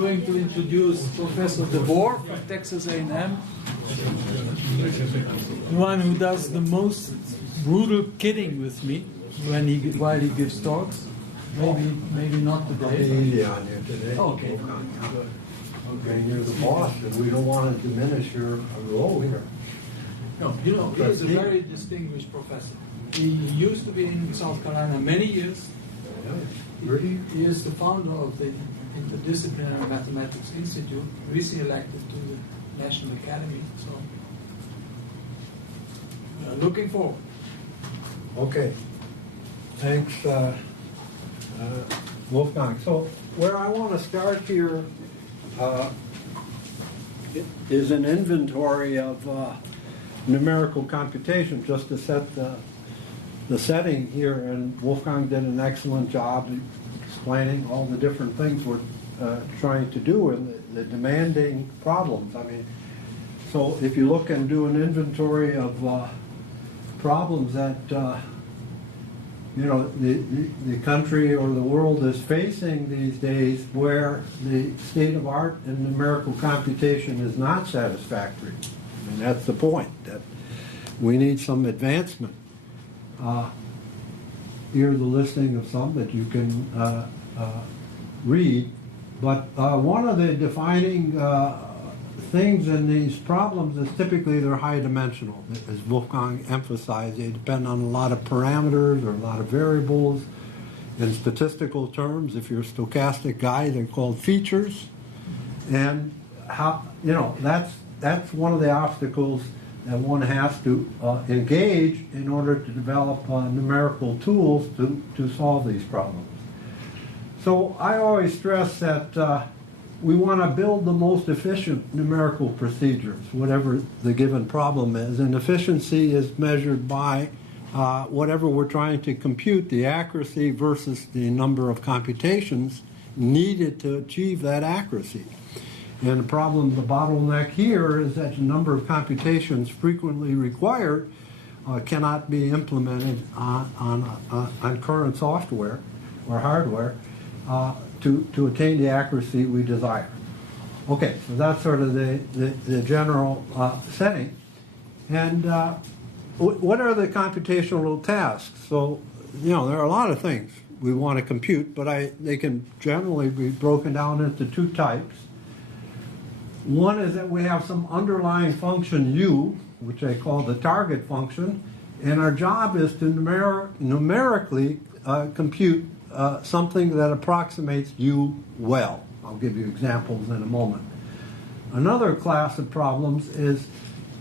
going to introduce Professor DeVore from Texas A&M, the one who does the most brutal kidding with me while he gives talks. Maybe not today. Easy on you today. Okay. Okay, you're the boss, and we don't want to diminish your role here. No, he is a very distinguished professor. He used to be in South Carolina many years. He is the founder of the Interdisciplinary Mathematics Institute, recently elected to the National Academy. So, looking forward. Okay. Thanks, Wolfgang. So where I want to start here is an inventory of numerical computation, just to set the setting here. And Wolfgang did an excellent job explaining all the different things we're trying to do and the demanding problems. I mean, so if you look and do an inventory of problems that the country or the world is facing these days, where the state of art in numerical computation is not satisfactory. And that's the point, that we need some advancement. Here's a listing of some that you can read. But one of the defining things in these problems is typically they're high dimensional. As Wolfgang emphasized, they depend on a lot of parameters or a lot of variables. In statistical terms, if you're a stochastic guy, they're called features. And that's one of the obstacles that one has to engage in order to develop numerical tools to solve these problems. So I always stress that we want to build the most efficient numerical procedures, whatever the given problem is. And efficiency is measured by whatever we're trying to compute, the accuracy versus the number of computations needed to achieve that accuracy. And the problem, the bottleneck here, is that the number of computations frequently required cannot be implemented on current software or hardware to attain the accuracy we desire. Okay, so that's sort of the general setting. And what are the computational tasks? So, there are a lot of things we want to compute, but they can generally be broken down into two types. One is that we have some underlying function u, which I call the target function, and our job is to numerically compute something that approximates u well. I'll give you examples in a moment. Another class of problems is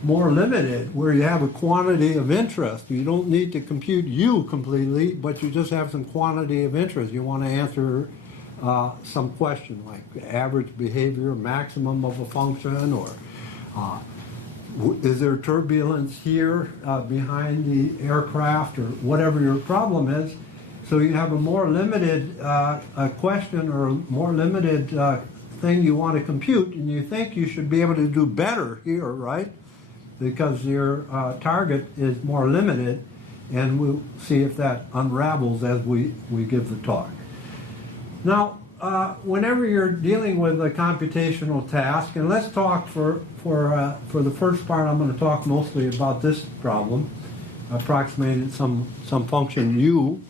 more limited, where you have a quantity of interest. You don't need to compute u completely, but you just have some quantity of interest. You want to answer some question like average behavior, maximum of a function, or is there turbulence here behind the aircraft, or whatever your problem is. So you have a more limited question or a more limited thing you want to compute, and you think you should be able to do better here, right? Because your target is more limited, and we'll see if that unravels as we give the talk. Now, whenever you're dealing with a computational task, and let's talk for the first part, I'm going to talk mostly about this problem, approximating some function u,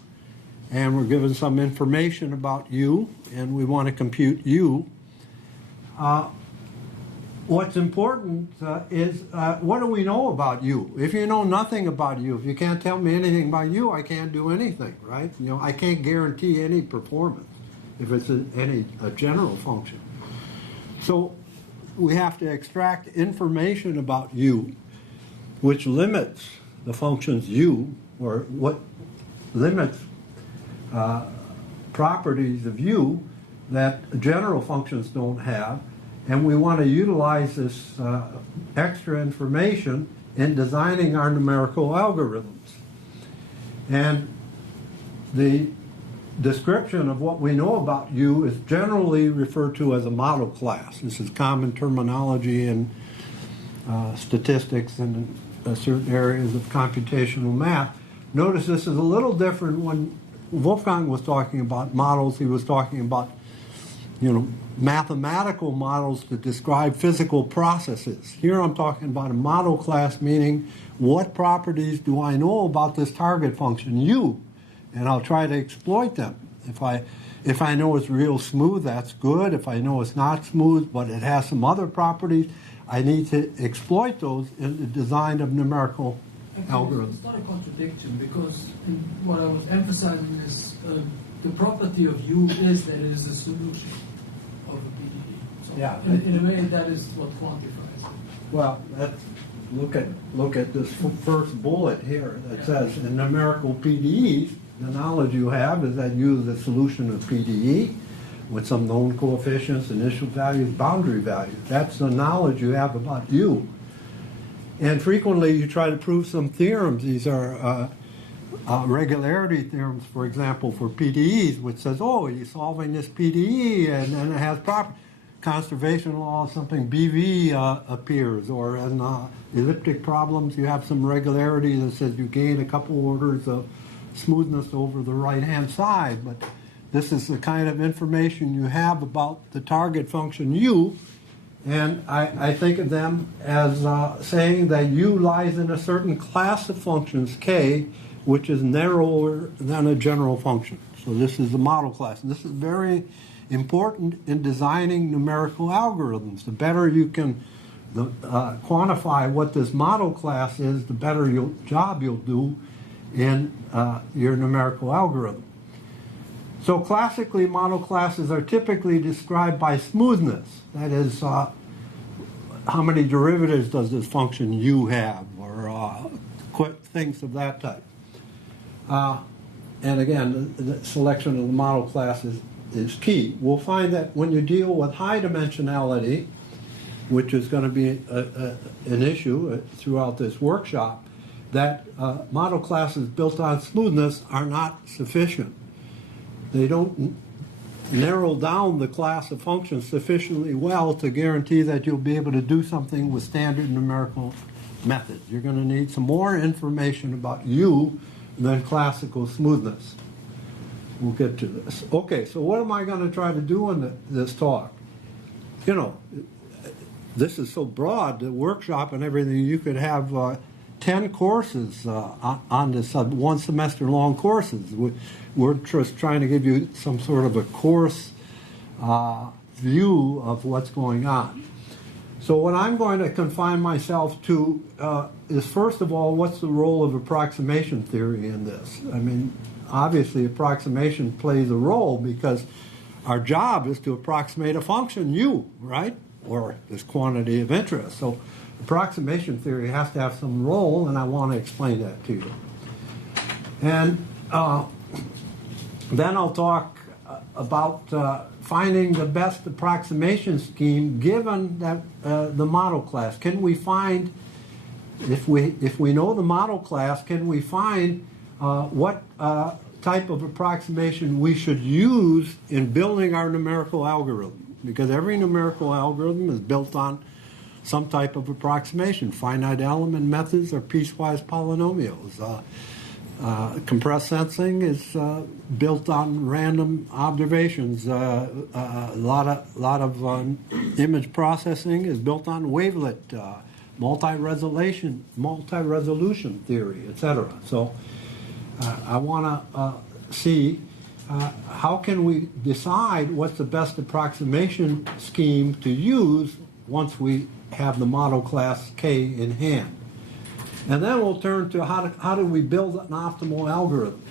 and we're given some information about u, and we want to compute u. What's important is what do we know about u? If you know nothing about u, if you can't tell me anything about u, I can't do anything, right? I can't guarantee any performance if it's a general function. So we have to extract information about u, which limits the functions u, or what limits properties of u that general functions don't have, and we want to utilize this extra information in designing our numerical algorithms. And the description of what we know about u is generally referred to as a model class. This is common terminology in statistics and in certain areas of computational math. Notice this is a little different. When Wolfgang was talking about models, he was talking about mathematical models to describe physical processes. Here I'm talking about a model class, meaning what properties do I know about this target function u, and I'll try to exploit them. If I know it's real smooth, that's good. If I know it's not smooth, but it has some other properties, I need to exploit those in the design of numerical algorithms. It's not a contradiction, because what I was emphasizing is the property of U is that it is a solution of a PDE. So Yeah. in a way, that is what quantifies it. Well, look at this first bullet here that says in numerical PDEs, the knowledge you have is that U is a solution of PDE with some known coefficients, initial values, boundary values. That's the knowledge you have about U. And frequently you try to prove some theorems. These are regularity theorems, for example, for PDEs, which says, oh, you're solving this PDE and then it has proper conservation law, something BV appears, or in elliptic problems you have some regularity that says you gain a couple orders of smoothness over the right-hand side. But this is the kind of information you have about the target function U, and I think of them as saying that U lies in a certain class of functions, K, which is narrower than a general function. So this is the model class. And this is very important in designing numerical algorithms. The better you can quantify what this model class is, the better job you'll do in your numerical algorithm. So classically, model classes are typically described by smoothness. That is, how many derivatives does this function U have, or things of that type. And again, the selection of the model class is key. We'll find that when you deal with high dimensionality, which is going to be an issue throughout this workshop, that model classes built on smoothness are not sufficient. They don't narrow down the class of functions sufficiently well to guarantee that you'll be able to do something with standard numerical methods. You're going to need some more information about U than classical smoothness. We'll get to this. Okay, so what am I going to try to do in this talk? This is so broad, the workshop and everything, you could have 10 courses on this, one semester long courses. We're just trying to give you some sort of a course view of what's going on. So what I'm going to confine myself to is, first of all, what's the role of approximation theory in this? I mean, obviously approximation plays a role because our job is to approximate a function U, right? Or this quantity of interest. So approximation theory has to have some role, and I want to explain that to you. And then I'll talk about finding the best approximation scheme given that the model class. Can we find, if we know the model class, can we find what type of approximation we should use in building our numerical algorithm? Because every numerical algorithm is built on some type of approximation. Finite element methods are piecewise polynomials. Compressed sensing is built on random observations. A lot of image processing is built on wavelet, multi-resolution theory, etc. So I want to see how can we decide what's the best approximation scheme to use once we have the model class K in hand. And then we'll turn to how do we build an optimal algorithm.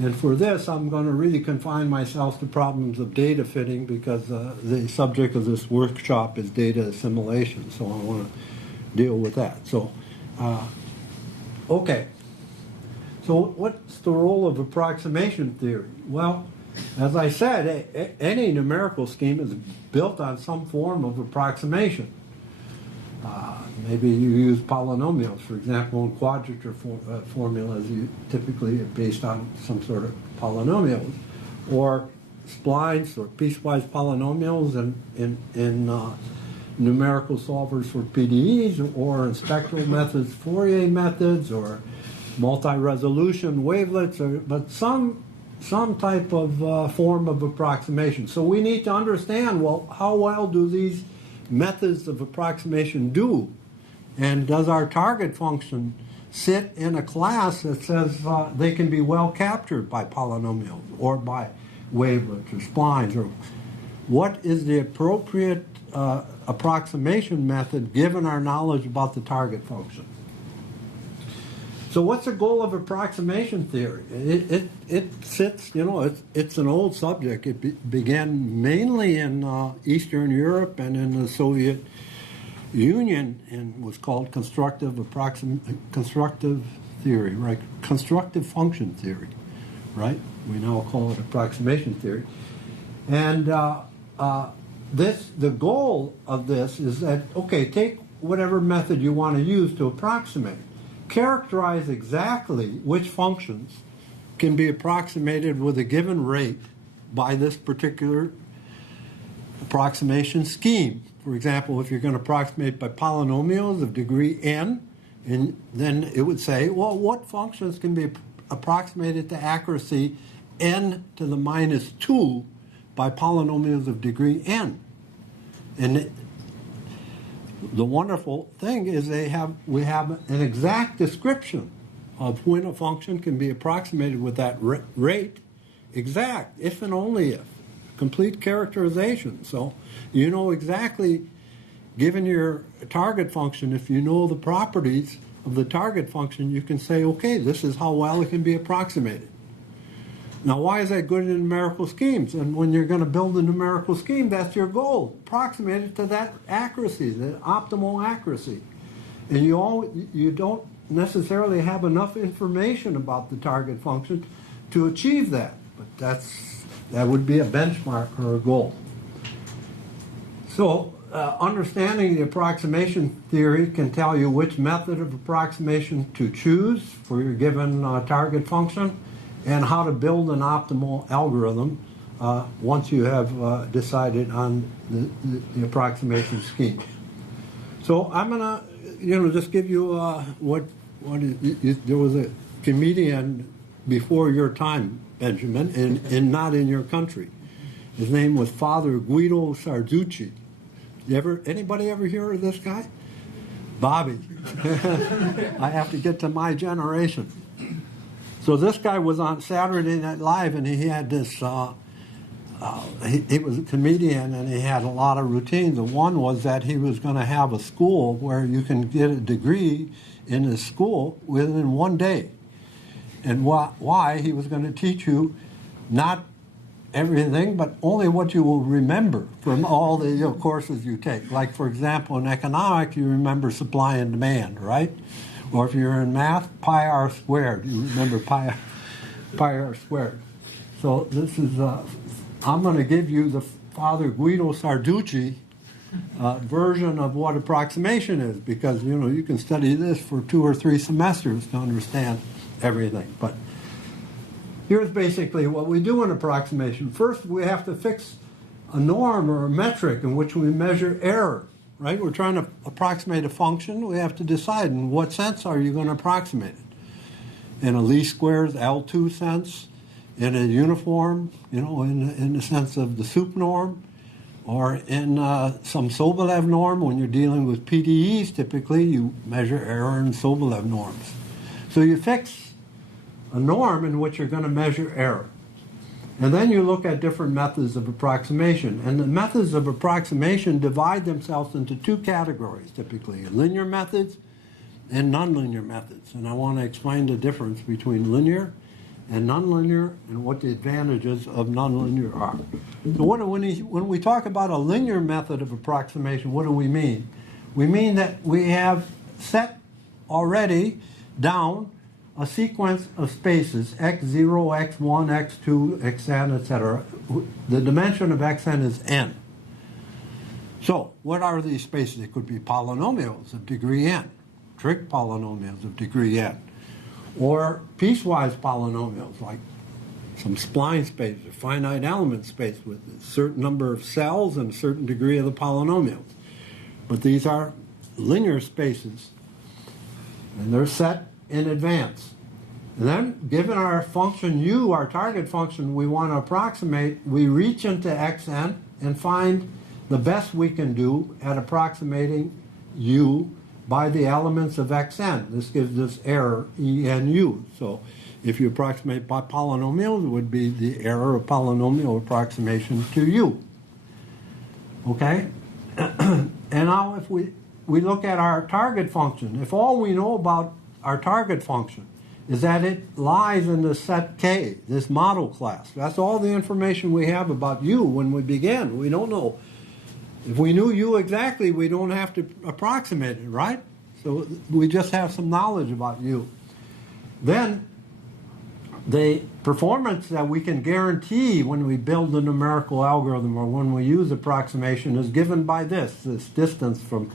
And for this, I'm going to really confine myself to problems of data fitting because the subject of this workshop is data assimilation, so I want to deal with that. So, okay. So what's the role of approximation theory? Well, as I said, any numerical scheme is built on some form of approximation. Maybe you use polynomials, for example, in quadrature formulas, you typically are based on some sort of polynomials, or splines or piecewise polynomials in numerical solvers for PDEs, or in spectral methods, Fourier methods, or multi-resolution wavelets, but some some type of form of approximation. So we need to understand, well, how well do these methods of approximation do? And does our target function sit in a class that says they can be well captured by polynomials or by wavelets or splines? Or what is the appropriate approximation method given our knowledge about the target function? So what's the goal of approximation theory? It sits, it's an old subject. It began mainly in Eastern Europe and in the Soviet Union, and was called constructive theory, right? Constructive function theory, right? We now call it approximation theory. And the goal of this is that, okay, take whatever method you want to use to approximate. Characterize exactly which functions can be approximated with a given rate by this particular approximation scheme. For example, if you're going to approximate by polynomials of degree n, and then it would say, well, what functions can be approximated to accuracy n to the minus 2 by polynomials of degree n? And the wonderful thing is we have an exact description of when a function can be approximated with that rate. Exact, if and only if. Complete characterization. So you know exactly, given your target function, if you know the properties of the target function, you can say, okay, this is how well it can be approximated. Now, why is that good in numerical schemes? And when you're going to build a numerical scheme, that's your goal. Approximate it to that accuracy, the optimal accuracy. And you don't necessarily have enough information about the target function to achieve that. But that would be a benchmark or a goal. So understanding the approximation theory can tell you which method of approximation to choose for your given target function, and how to build an optimal algorithm once you have decided on the approximation scheme. So I'm going to just give you there was a comedian before your time, Benjamin, and not in your country. His name was Father Guido Sarducci. Anybody ever hear of this guy? Bobby. I have to get to my generation. So this guy was on Saturday Night Live, and he had this, he was a comedian, and he had a lot of routines. And one was that he was going to have a school where you can get a degree in his school within one day. And why? He was going to teach you not everything, but only what you will remember from all the courses you take. Like, for example, in economics, you remember supply and demand, right? Or if you're in math, pi r squared. You remember pi r squared. So this is, I'm going to give you the Father Guido Sarducci version of what approximation is, because, you can study this for 2 or 3 semesters to understand everything. But here's basically what we do in approximation. First, we have to fix a norm or a metric in which we measure error. Right? We're trying to approximate a function. We have to decide in what sense are you going to approximate it. In a least squares L2 sense, in a uniform, in the sense of the soup norm, or in some Sobolev norm. When you're dealing with PDEs, typically you measure error in Sobolev norms. So you fix a norm in which you're going to measure error. And then you look at different methods of approximation. And the methods of approximation divide themselves into 2 categories, typically: linear methods and nonlinear methods. And I want to explain the difference between linear and nonlinear and what the advantages of nonlinear are. So when we talk about a linear method of approximation, what do we mean? We mean that we have set already down a sequence of spaces, x0, x1, x2, xn, etc. The dimension of xn is n. So what are these spaces? It could be polynomials of degree n, trig polynomials of degree n, or piecewise polynomials like some spline space or finite element space with a certain number of cells and a certain degree of the polynomials. But these are linear spaces, and they're set in advance. And then, given our function u, our target function, we want to approximate, we reach into xn and find the best we can do at approximating u by the elements of xn. This gives us error enu. So if you approximate by polynomials, it would be the error of polynomial approximation to u. Okay? And now if we look at our target function, if all we know about our target function is that it lies in the set K, this model class. That's all the information we have about u when we begin. We don't know. If we knew u exactly, we don't have to approximate it, right? So we just have some knowledge about u. Then the performance that we can guarantee when we build the numerical algorithm or when we use approximation is given by this distance from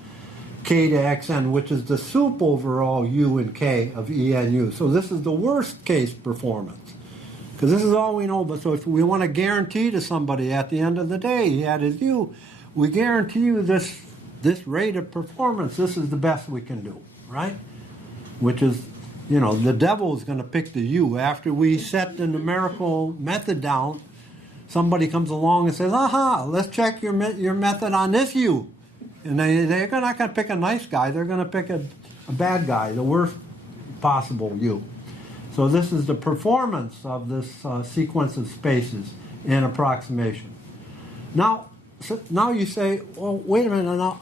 k to xn, which is the sup over all u and k of enu. So this is the worst case performance, because this is all we know. But so if we want to guarantee to somebody at the end of the day he had his u, we guarantee you this rate of performance. This is the best we can do, right? Which is, you know, the devil is going to pick the u. After we set the numerical method down, somebody comes along and says, aha, let's check your method on this u. And they're not going to pick a nice guy. They're going to pick a bad guy, the worst possible u. So this is the performance of this sequence of spaces in approximation. Now you say, well, wait a minute. Now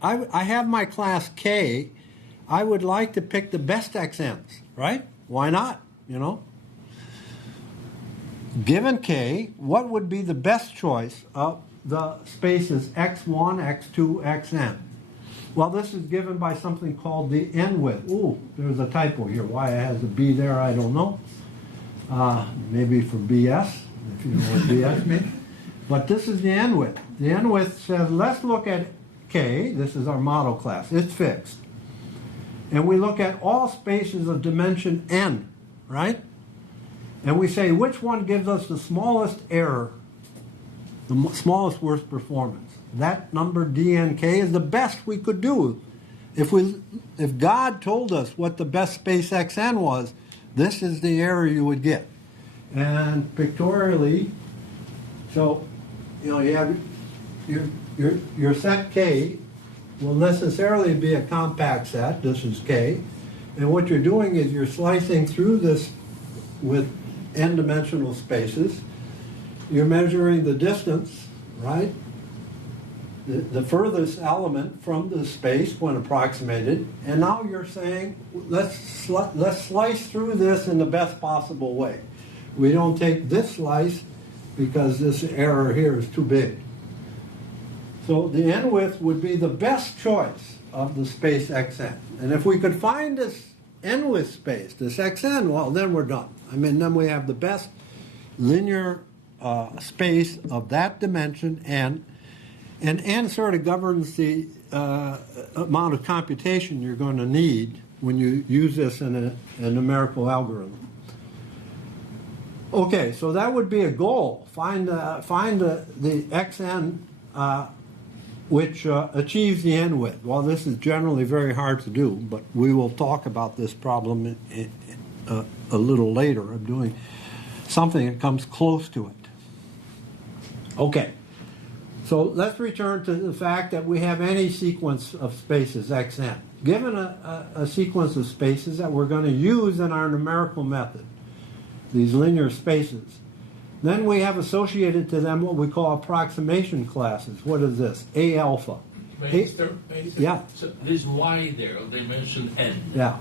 I have my class K. I would like to pick the best xn's, right? Why not? You know. Given K, what would be the best choice of the spaces x1, x2, xn? Well, this is given by something called the n-width. Ooh, there's a typo here. Why it has a B there, I don't know. Maybe for BS, if you know what BS means. But this is the n-width. The n-width says, let's look at K. This is our model class. It's fixed. And we look at all spaces of dimension n, right? And we say, which one gives us the smallest error, the smallest worst performance? That number dnk is the best we could do. If God told us what the best space xn was, this is the error you would get. And pictorially, so you have your set K will necessarily be a compact set. This is K. And what you're doing is you're slicing through this with n-dimensional spaces. You're measuring the distance, right? The furthest element from the space when approximated. And now you're saying, let's slice through this in the best possible way. We don't take this slice because this error here is too big. So the n-width would be the best choice of the space xn. And if we could find this n-width space, this xn, well, then we're done. I mean, then we have the best linear space of that dimension n. And n sort of governs the amount of computation you're going to need when you use this in a numerical algorithm. Okay, so that would be a goal. Find the xn which achieves the n-width. Well, this is generally very hard to do, but we will talk about this problem a little later. I'm doing something that comes close to it. Okay, so let's return to the fact that we have any sequence of spaces xn. Given a sequence of spaces that we're going to use in our numerical method, these linear spaces, then we have associated to them what we call approximation classes. What is this? A alpha. Yeah. So this y there of dimension n. Yeah.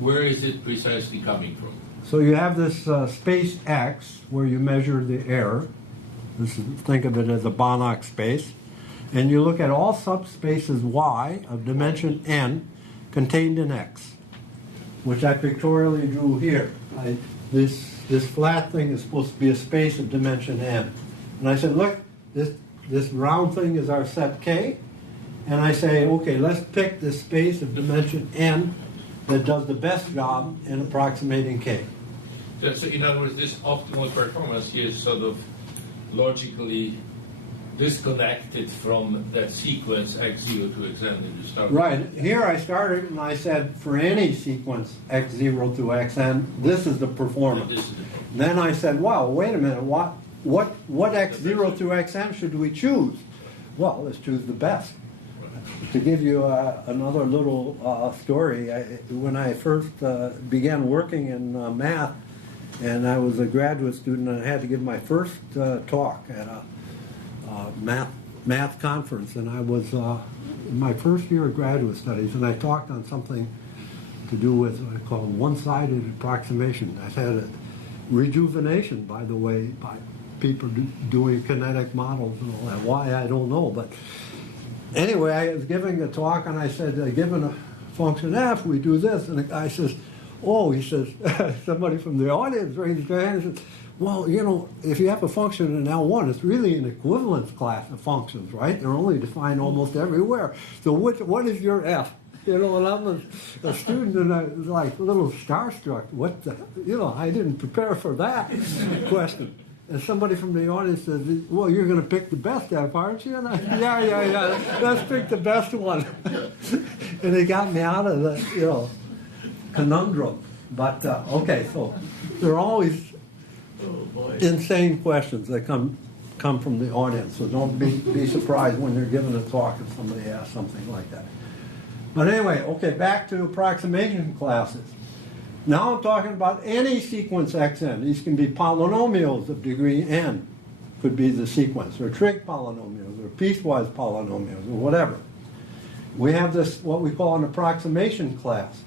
Where is it precisely coming from? So you have this space x where you measure the error. Think of it as a Banach space. And you look at all subspaces y of dimension n contained in x, which I pictorially drew here. This flat thing is supposed to be a space of dimension n. And I said, look, this round thing is our set K. And I say, okay, let's pick the space of dimension n that does the best job in approximating K. So in other words, this optimal performance here is sort of logically disconnected from the sequence x0 to xn that you started. Right. Here I started and I said for any sequence x0 to xn, this is the performance. This is the- Then I said, well, wait a minute, what x0 to xn should we choose? Well, let's choose the best. To give you another little story, when I first began working in math, and I was a graduate student, and I had to give my first talk at a math conference, and I was in my first year of graduate studies, and I talked on something to do with what I call one-sided approximation. I had a rejuvenation, by the way, by people doing kinetic models and all that. Why, I don't know, but anyway, I was giving a talk, and I said, given a function f, we do this, and the guy says, oh, he says, somebody from the audience raised their hand and said, well, you know, if you have a function in L1, it's really an equivalence class of functions, right? They're only defined almost everywhere. So what is your f? You know, and I'm a student, and I was like a little starstruck. What the, you know, I didn't prepare for that question. And somebody from the audience says, well, you're going to pick the best f, aren't you? And I said, yeah, let's pick the best one. And they got me out of the, you know, conundrum. But, okay, so there are always insane questions that come from the audience. So don't be surprised when you're giving a talk and somebody asks something like that. But anyway, okay, back to approximation classes. Now I'm talking about any sequence xn. These can be polynomials of degree n, could be the sequence, or trig polynomials, or piecewise polynomials, or whatever. We have this, what we call an approximation class.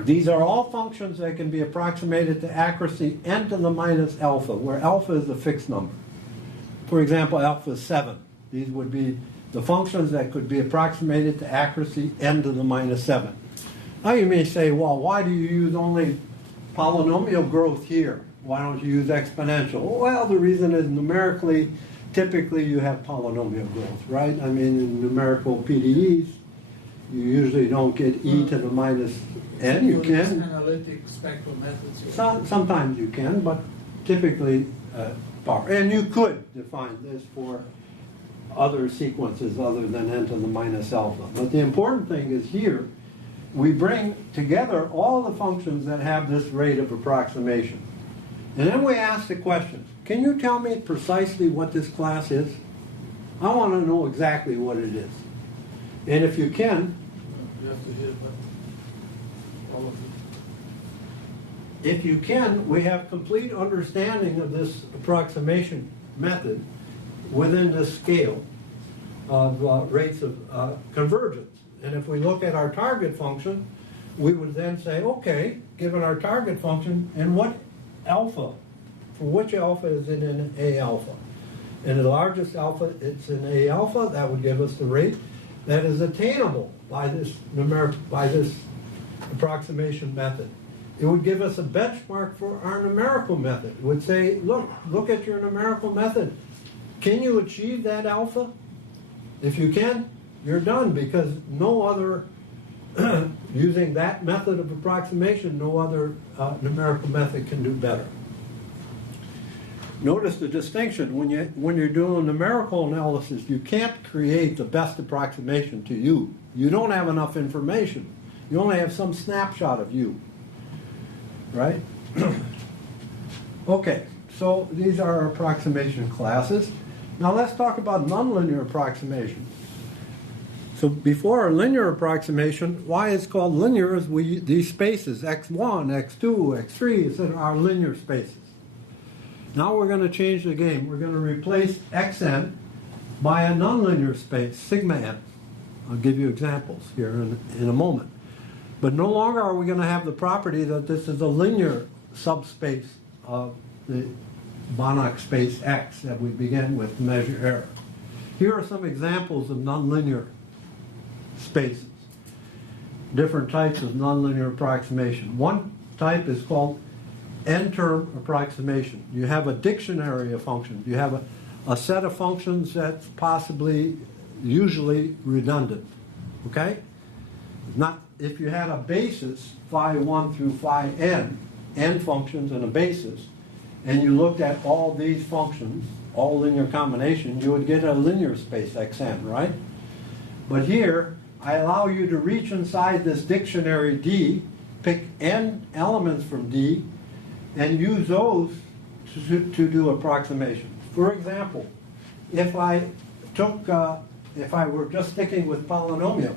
These are all functions that can be approximated to accuracy n to the minus alpha, where alpha is a fixed number. For example, alpha is 7. These would be the functions that could be approximated to accuracy n to the minus 7. Now you may say, well, why do you use only polynomial growth here? Why don't you use exponential? Well, the reason is numerically, typically you have polynomial growth, right? I mean, in numerical PDEs, you usually don't get e to the minus n. You can. Analytic spectral methods. Sometimes you can, but typically power. And you could define this for other sequences other than n to the minus alpha. But the important thing is here, we bring together all the functions that have this rate of approximation. And then we ask the question, can you tell me precisely what this class is? I want to know exactly what it is. And if you can, You have to hit it, all of it. if you can, we have complete understanding of this approximation method within this scale of rates of convergence. And if we look at our target function, we would then say, okay, given our target function, and what alpha, for which alpha is it in A alpha? And the largest alpha, it's in A alpha, that would give us the rate that is attainable by this approximation method. It would give us a benchmark for our numerical method. It would say, look at your numerical method. Can you achieve that alpha? If you can, you're done, because no other, using that method of approximation, no other numerical method can do better. Notice the distinction. When you're doing numerical analysis, you can't create the best approximation to you. You don't have enough information. You only have some snapshot of you. Right? Okay, so these are our approximation classes. Now let's talk about nonlinear approximation. So before a linear approximation, why it's called linear is these spaces, x1, x2, x3, etc., are linear spaces. Now we're going to change the game. We're going to replace xn by a nonlinear space, sigma n. I'll give you examples here in a moment. But no longer are we going to have the property that this is a linear subspace of the Banach space X that we begin with to measure error. Here are some examples of nonlinear spaces. Different types of nonlinear approximation. One type is called n-term approximation. You have a dictionary of functions. You have a set of functions that's possibly, usually redundant. Okay? Not if you had a basis, phi 1 through phi n functions and a basis, and you looked at all these functions all linear combination, you would get a linear space xn, right? But here, I allow you to reach inside this dictionary D, pick n elements from D, and use those to do approximation. For example, if I were just sticking with polynomials,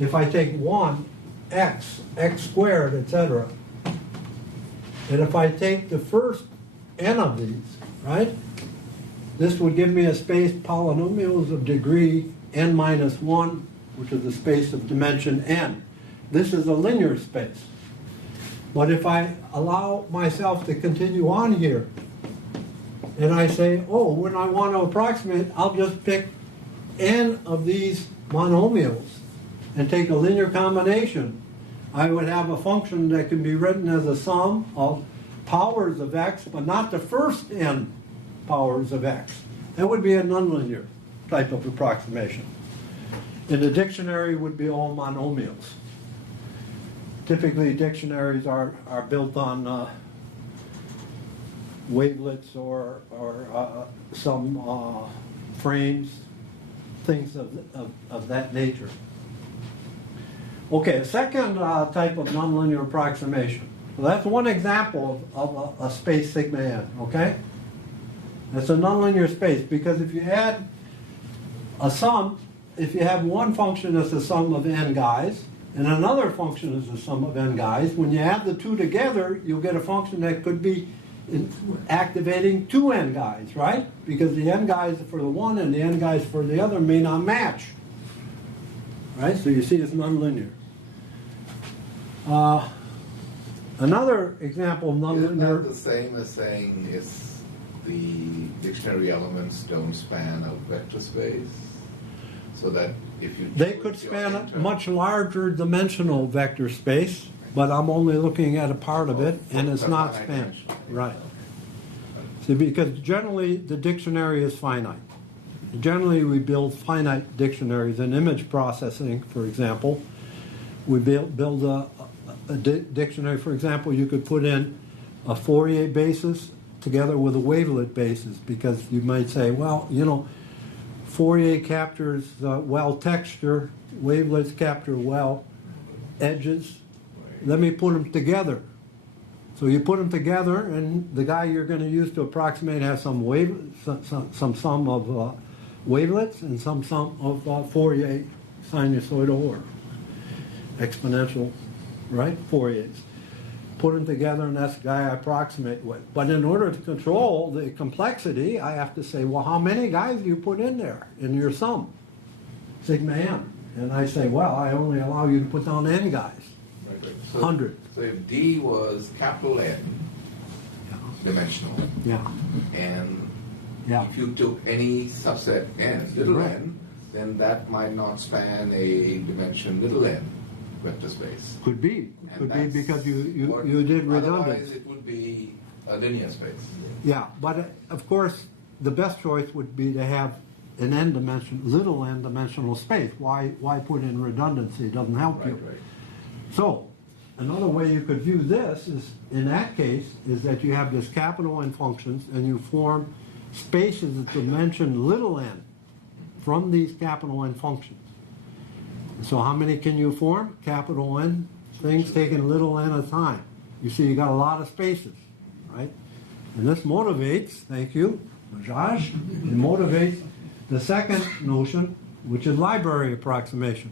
if I take 1, x, x squared, etc., and if I take the first n of these, right, this would give me a space polynomials of degree n minus 1, which is a space of dimension n. This is a linear space. But if I allow myself to continue on here, and I say, oh, when I want to approximate, I'll just pick n of these monomials and take a linear combination, I would have a function that can be written as a sum of powers of x, but not the first n powers of x. That would be a nonlinear type of approximation. In the dictionary would be all monomials. Typically, dictionaries are built on wavelets or some frames, things of that nature. Okay, a second type of nonlinear approximation. So that's one example of a space sigma n, okay? It's a nonlinear space because if you add a sum, if you have one function as the sum of n guys, and another function is the sum of n guys, when you add the two together, you'll get a function that could be activating two n guys, right? Because the n guys for the one and the n guys for the other may not match. Right? So you see it's nonlinear. Another example of Isn't that nonlinear. the same as saying is the dictionary elements don't span a vector space? So that if you They could span a much larger dimensional vector space, but I'm only looking at a part of it, and it's not spanned. Right. See, because generally the dictionary is finite. Generally we build finite dictionaries. In image processing, for example, we build a dictionary. For example, you could put in a Fourier basis together with a wavelet basis, because you might say, well, you know, Fourier captures well texture, wavelets capture well edges. Let me put them together. So you put them together, and the guy you're going to use to approximate has some sum of wavelets and some sum of Fourier sinusoidal or exponential, right? Fouriers. Put them together, and that's the guy I approximate with. But in order to control the complexity, I have to say, well, how many guys do you put in there in your sum? Sigma n. And I say, well, I only allow you to put down n guys. Right. 100. So if D was capital N, dimensional, Yeah. and Yeah. if you took any subset n, little Right. n, then that might not span a dimension little n vector space. Could be. And Could be that's because you what- did Otherwise, redundant. it would be a linear space. Yeah, but of course, the best choice would be to have an little n dimensional space. Why put in redundancy? It doesn't help you. Right. So, another way you could view this is, in that case, is that you have this capital N functions and you form spaces of dimension little n from these capital N functions. So how many can you form? Capital N things taking little n at a time. You see you got a lot of spaces, right? And this motivates, thank you, Majaj, it motivates the second notion, which is library approximation,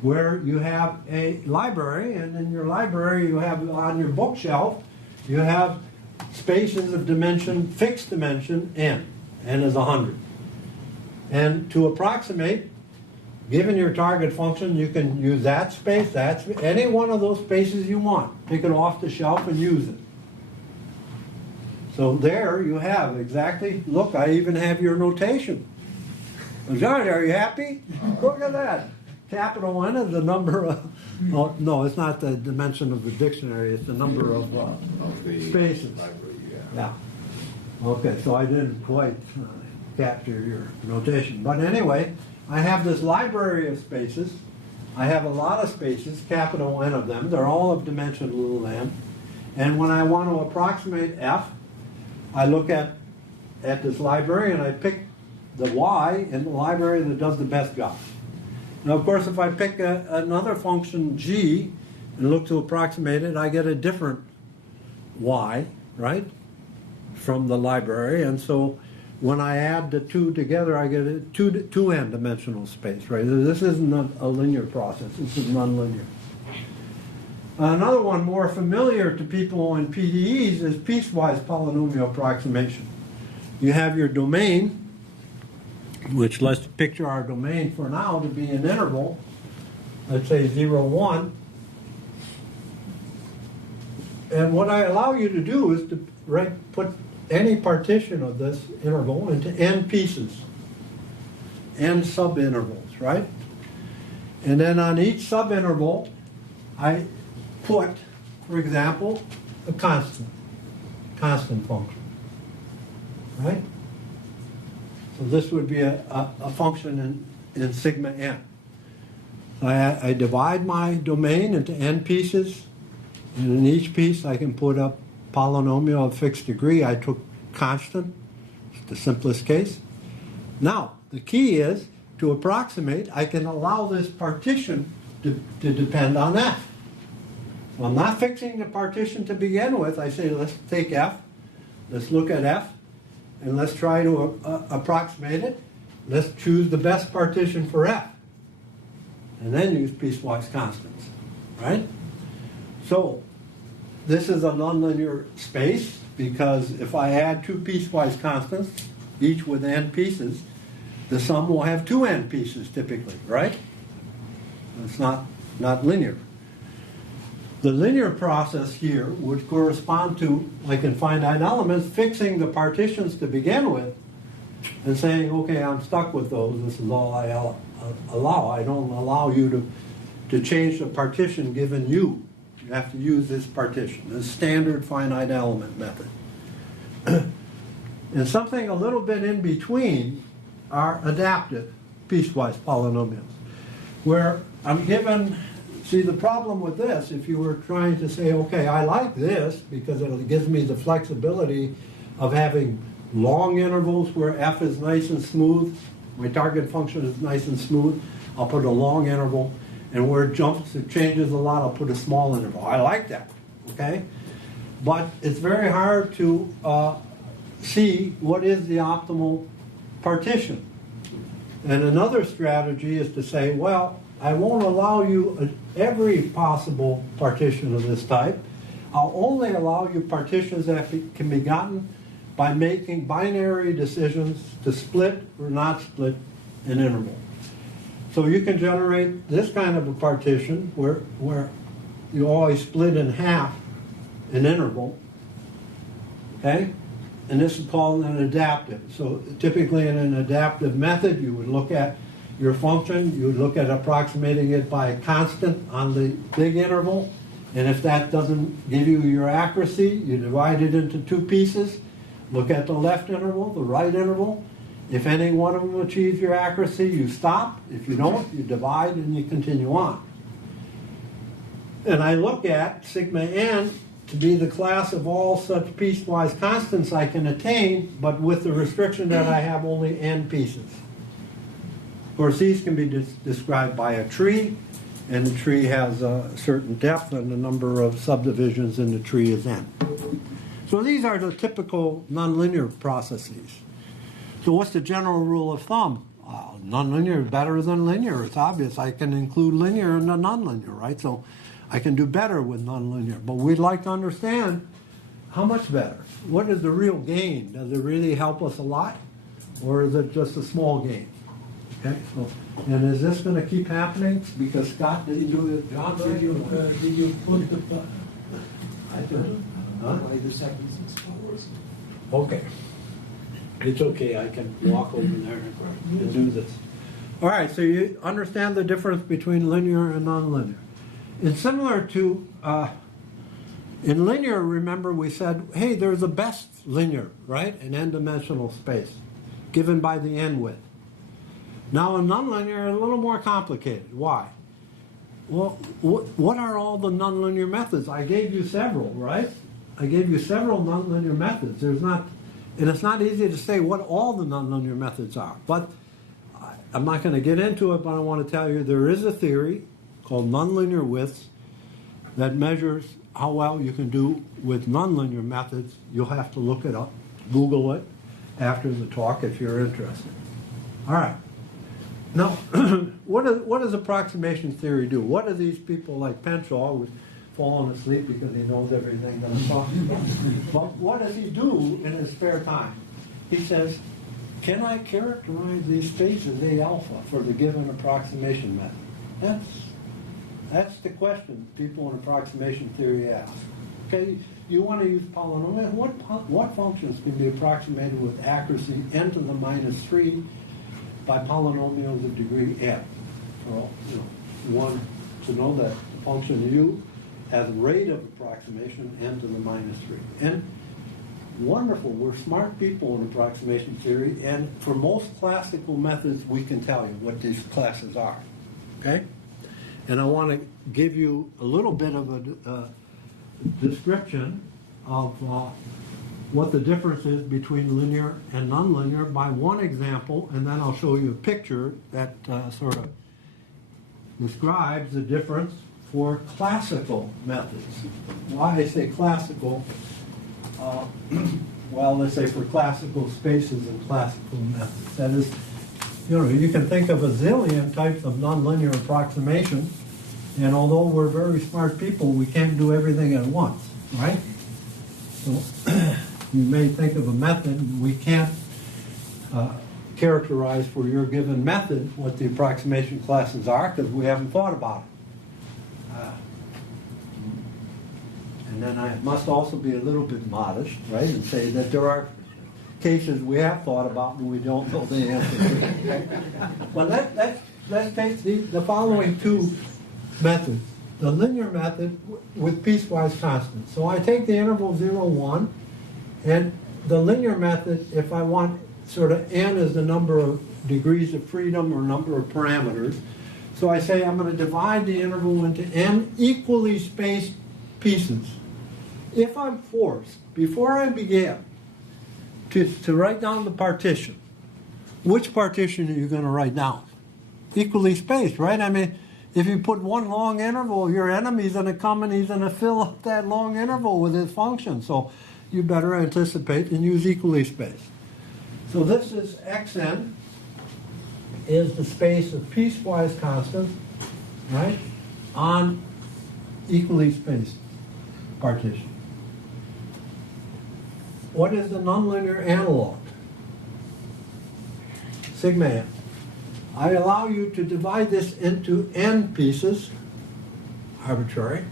where you have a library, and in your library you have on your bookshelf, you have spaces of dimension, fixed dimension, n is 100. And to approximate, given your target function, you can use that space, any one of those spaces you want. Pick it off the shelf and use it. So there you have exactly, look, I even have your notation. John, are you happy? Look at that. Capital N is the number of, oh, no, it's not the dimension of the dictionary, it's the number of the spaces. library, Yeah. Okay, so I didn't quite capture your notation. But anyway, I have this library of spaces. I have a lot of spaces, capital N of them. They're all of dimension little n. And when I want to approximate f, I look at at this library and I pick the Y in the library that does the best job. Now, of course, if I pick another function G and look to approximate it, I get a different Y, right, from the library. And so when I add the two together, I get a two n-dimensional space, right? This isn't a linear process. This is nonlinear. Another one more familiar to people in PDEs is piecewise polynomial approximation. You have your domain, which let's picture our domain for now to be an interval, let's say 0, 1. And what I allow you to do is to put any partition of this interval into n pieces, n subintervals, right? And then on each subinterval, I put, for example, a constant function, right? So this would be a function in sigma n. I divide my domain into n pieces, and in each piece I can put a polynomial of fixed degree. I took constant, it's the simplest case. Now, the key is, to approximate, I can allow this partition to depend on f. So I'm not fixing the partition to begin with. I say, let's take f, let's look at f, and let's try to approximate it. Let's choose the best partition for f, and then use piecewise constants, right? So this is a nonlinear space because if I add two piecewise constants, each with n pieces, the sum will have two n pieces typically, right? It's not linear. The linear process here would correspond to, like in finite elements, fixing the partitions to begin with and saying, okay, I'm stuck with those. This is all I allow. I don't allow you to change the partition given you. You have to use this partition, the standard finite element method. And something a little bit in between are adaptive piecewise polynomials, where I'm given. See, the problem with this, if you were trying to say, okay, I like this because it gives me the flexibility of having long intervals where f is nice and smooth, my target function is nice and smooth, I'll put a long interval, and where it changes a lot, I'll put a small interval. I like that, okay? But it's very hard to see what is the optimal partition. And another strategy is to say, well, I won't allow you every possible partition of this type. I'll only allow you partitions that can be gotten by making binary decisions to split or not split an interval. So you can generate this kind of a partition where you always split in half an interval, okay? And this is called an adaptive. So typically in an adaptive method, you would look at your function, you would look at approximating it by a constant on the big interval, and if that doesn't give you your accuracy, you divide it into two pieces, look at the left interval, the right interval. If any one of them achieves your accuracy, you stop. If you don't, you divide and you continue on. And I look at sigma n to be the class of all such piecewise constants I can attain, but with the restriction that I have only n pieces. Of course, these can be described by a tree, and the tree has a certain depth, and the number of subdivisions in the tree is n. So these are the typical nonlinear processes. So what's the general rule of thumb? Nonlinear is better than linear. It's obvious. I can include linear in the nonlinear, right? So I can do better with nonlinear. But we'd like to understand how much better. What is the real gain? Does it really help us a lot? Or is it just a small gain? Okay, so, and is this going to keep happening? Because Scott didn't do it. John, Did you put the I did. Huh? by the seconds and powers? Okay. It's okay. I can walk over there and do this. All right, so you understand the difference between linear and nonlinear. It's similar to, in linear, remember we said, hey, there's a best linear, right? An n-dimensional space given by the n width. Now in nonlinear, it's a little more complicated. Why? Well, what are all the nonlinear methods? I gave you several, right? I gave you several nonlinear methods. There's not And it's not easy to say what all the nonlinear methods are. But I'm not going to get into it, but I want to tell you there is a theory called nonlinear widths that measures how well you can do with nonlinear methods. You'll have to look it up, Google it after the talk if you're interested. All right. Now, what does approximation theory do? What do these people like Penshaw, who's falling asleep because he knows everything that I'm talking about, but what does he do in his spare time? He says, can I characterize these spaces A alpha for the given approximation method? That's the question people in approximation theory ask. Okay, you want to use polynomials. What functions can be approximated with accuracy n to the minus 3 by polynomials of degree n? Well, you want to know that the function u has a rate of approximation n to the minus 3. And wonderful, we're smart people in approximation theory, and for most classical methods, we can tell you what these classes are. Okay? And I want to give you a little bit of a description of what the difference is between linear and nonlinear by one example, and then I'll show you a picture that sort of describes the difference for classical methods. Why I say classical, well, let's say for classical spaces and classical methods. That is, you can think of a zillion types of nonlinear approximation, and although we're very smart people, we can't do everything at once, right? So you may think of a method, we can't characterize for your given method what the approximation classes are because we haven't thought about it. And then I must also be a little bit modest, right, and say that there are cases we have thought about and we don't know the answer to. Well, let's take the following two methods. The linear method with piecewise constants. So I take the interval 0, 1, and the linear method, if I want sort of n as the number of degrees of freedom or number of parameters, so I say I'm going to divide the interval into n equally spaced pieces. If I'm forced, before I begin, to write down the partition, which partition are you going to write down? Equally spaced, right? I mean, if you put one long interval, your enemy's going to come and he's going to fill up that long interval with his function. So you better anticipate and use equally spaced. So this is xn is the space of piecewise constants, right, on equally spaced partition. What is the nonlinear analog? Sigma n. I allow you to divide this into n pieces, arbitrary,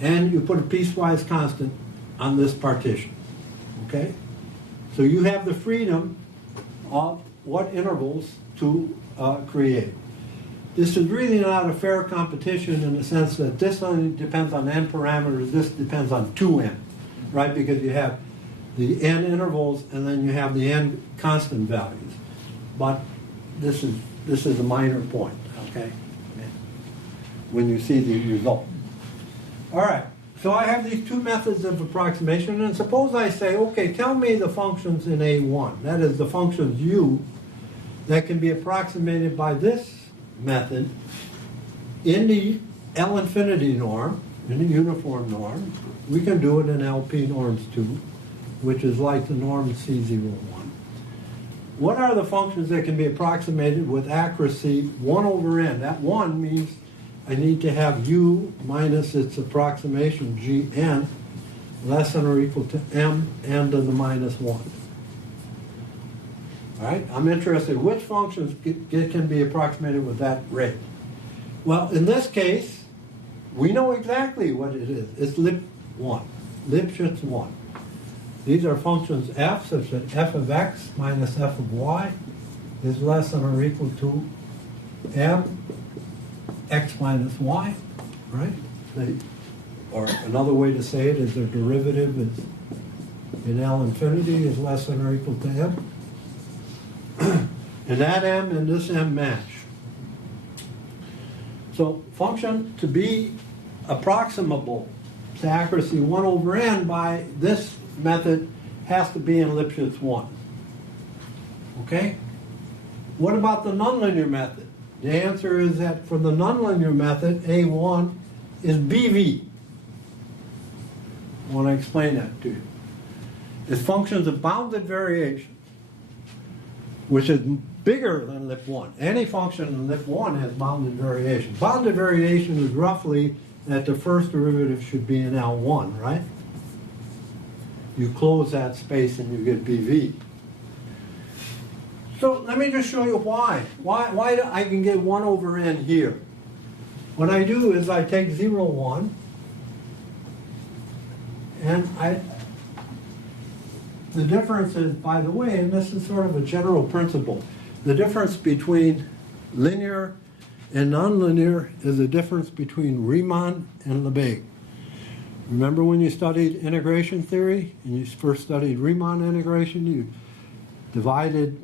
and you put a piecewise constant on this partition. Okay? So you have the freedom of what intervals to create. This is really not a fair competition in the sense that this only depends on n parameters, this depends on 2n, right? Because you have the n intervals and then you have the n constant values. But this is a minor point, okay? When you see the result. All right, so I have these two methods of approximation, and suppose I say, okay, tell me the functions in A1. That is the functions u that can be approximated by this method in the L infinity norm, in the uniform norm. We can do it in LP norms too, which is like the norm C01. What are the functions that can be approximated with accuracy 1 over n? That 1 means I need to have u minus its approximation gn less than or equal to m n to the minus 1. All right, I'm interested which functions can be approximated with that rate. Well, in this case, we know exactly what it is. It's Lip1, Lipschitz 1. These are functions f such that f of x minus f of y is less than or equal to m x minus y, right? Or another way to say it is their derivative is in L infinity is less than or equal to m. And that m and this m match. So function to be approximable to accuracy 1 over n by this method has to be in Lipschitz 1. Okay? What about the nonlinear method? The answer is that for the nonlinear method, A1 is BV. I want to explain that to you. It's functions of bounded variation, which is bigger than Lip1. Any function in Lip1 has bounded variation. Bounded variation is roughly that the first derivative should be in L1, right? You close that space and you get BV. So let me just show you why. Why I can get 1 over n here. What I do is I take 0, 1, and the difference is, by the way, and this is sort of a general principle, the difference between linear and nonlinear is the difference between Riemann and Lebesgue. Remember when you studied integration theory and you first studied Riemann integration, you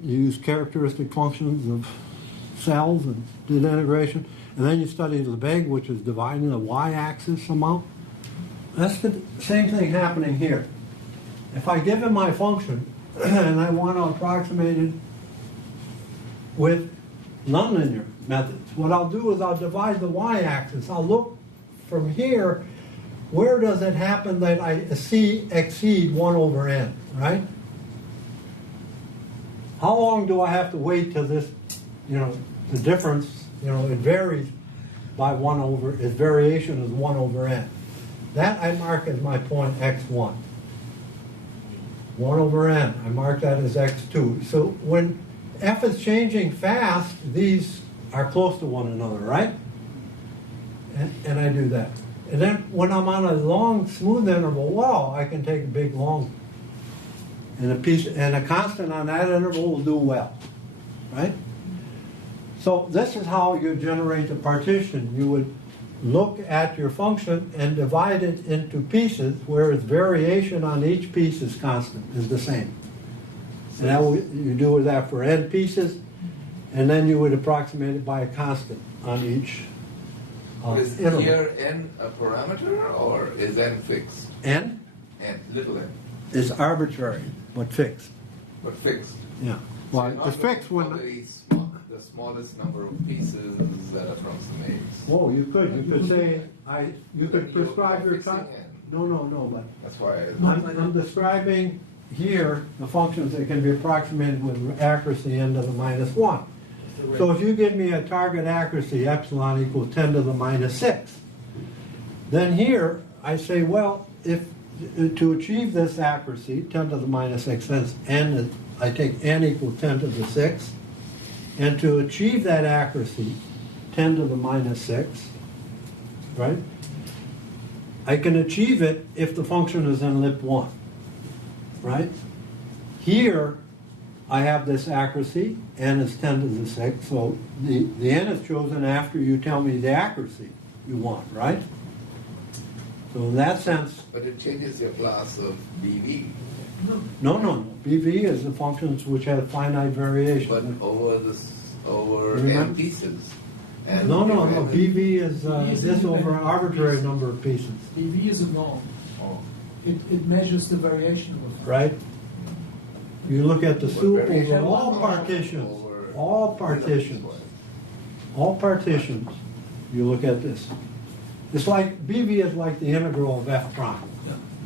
used characteristic functions of cells and did integration, and then you studied Lebesgue, which is dividing the y-axis amount. That's the same thing happening here. If I give him my function and I want to approximate it with nonlinear methods, what I'll do is I'll divide the y-axis. I'll look from here, where does it happen that I exceed 1 over n, right? How long do I have to wait till this, the difference, it varies by 1 over, its variation is 1 over n. That I mark as my point x1. 1 over n, I mark that as x2. So when f is changing fast, these are close to one another, right? And I do that. And then when I'm on a long, smooth interval wall, I can take a big, long, and a constant on that interval will do well, right? So this is how you generate the partition. You would look at your function and divide it into pieces where its variation on each piece is constant, is the same. And that you do that for n pieces, and then you would approximate it by a constant on each is interval. here n a parameter or is n fixed? N N, little n, is arbitrary, but fixed. but fixed. Yeah. So Well, you're not it's fixed looking when... for the smallest number of pieces that approximates. Oh, you could say, you could You're prescribe your fixing time. n. No, but That's why I'm describing here the functions that can be approximated with accuracy n to the minus 1. So if you give me a target accuracy epsilon equals 10 to the minus 6, then here I say, well, if to achieve this accuracy, 10 to the minus 6, since n, I take n equals 10 to the 6, and to achieve that accuracy, 10 to the minus 6, right? I can achieve it if the function is in lip 1, right? Here, I have this accuracy, n is 10 to the 6, so the n is chosen after you tell me the accuracy you want, right? So in that sense, But it changes your class of BV. no. BV is the functions which have finite variation. But over Remember? n pieces. And No. if BV is is this over an independent arbitrary piece. number of pieces, PV is a norm. Oh. It measures the variation of a function. right? You look at the But soup variation over all over- partitions, over- all partitions, you look at this. It's like, BV is like the integral of f prime.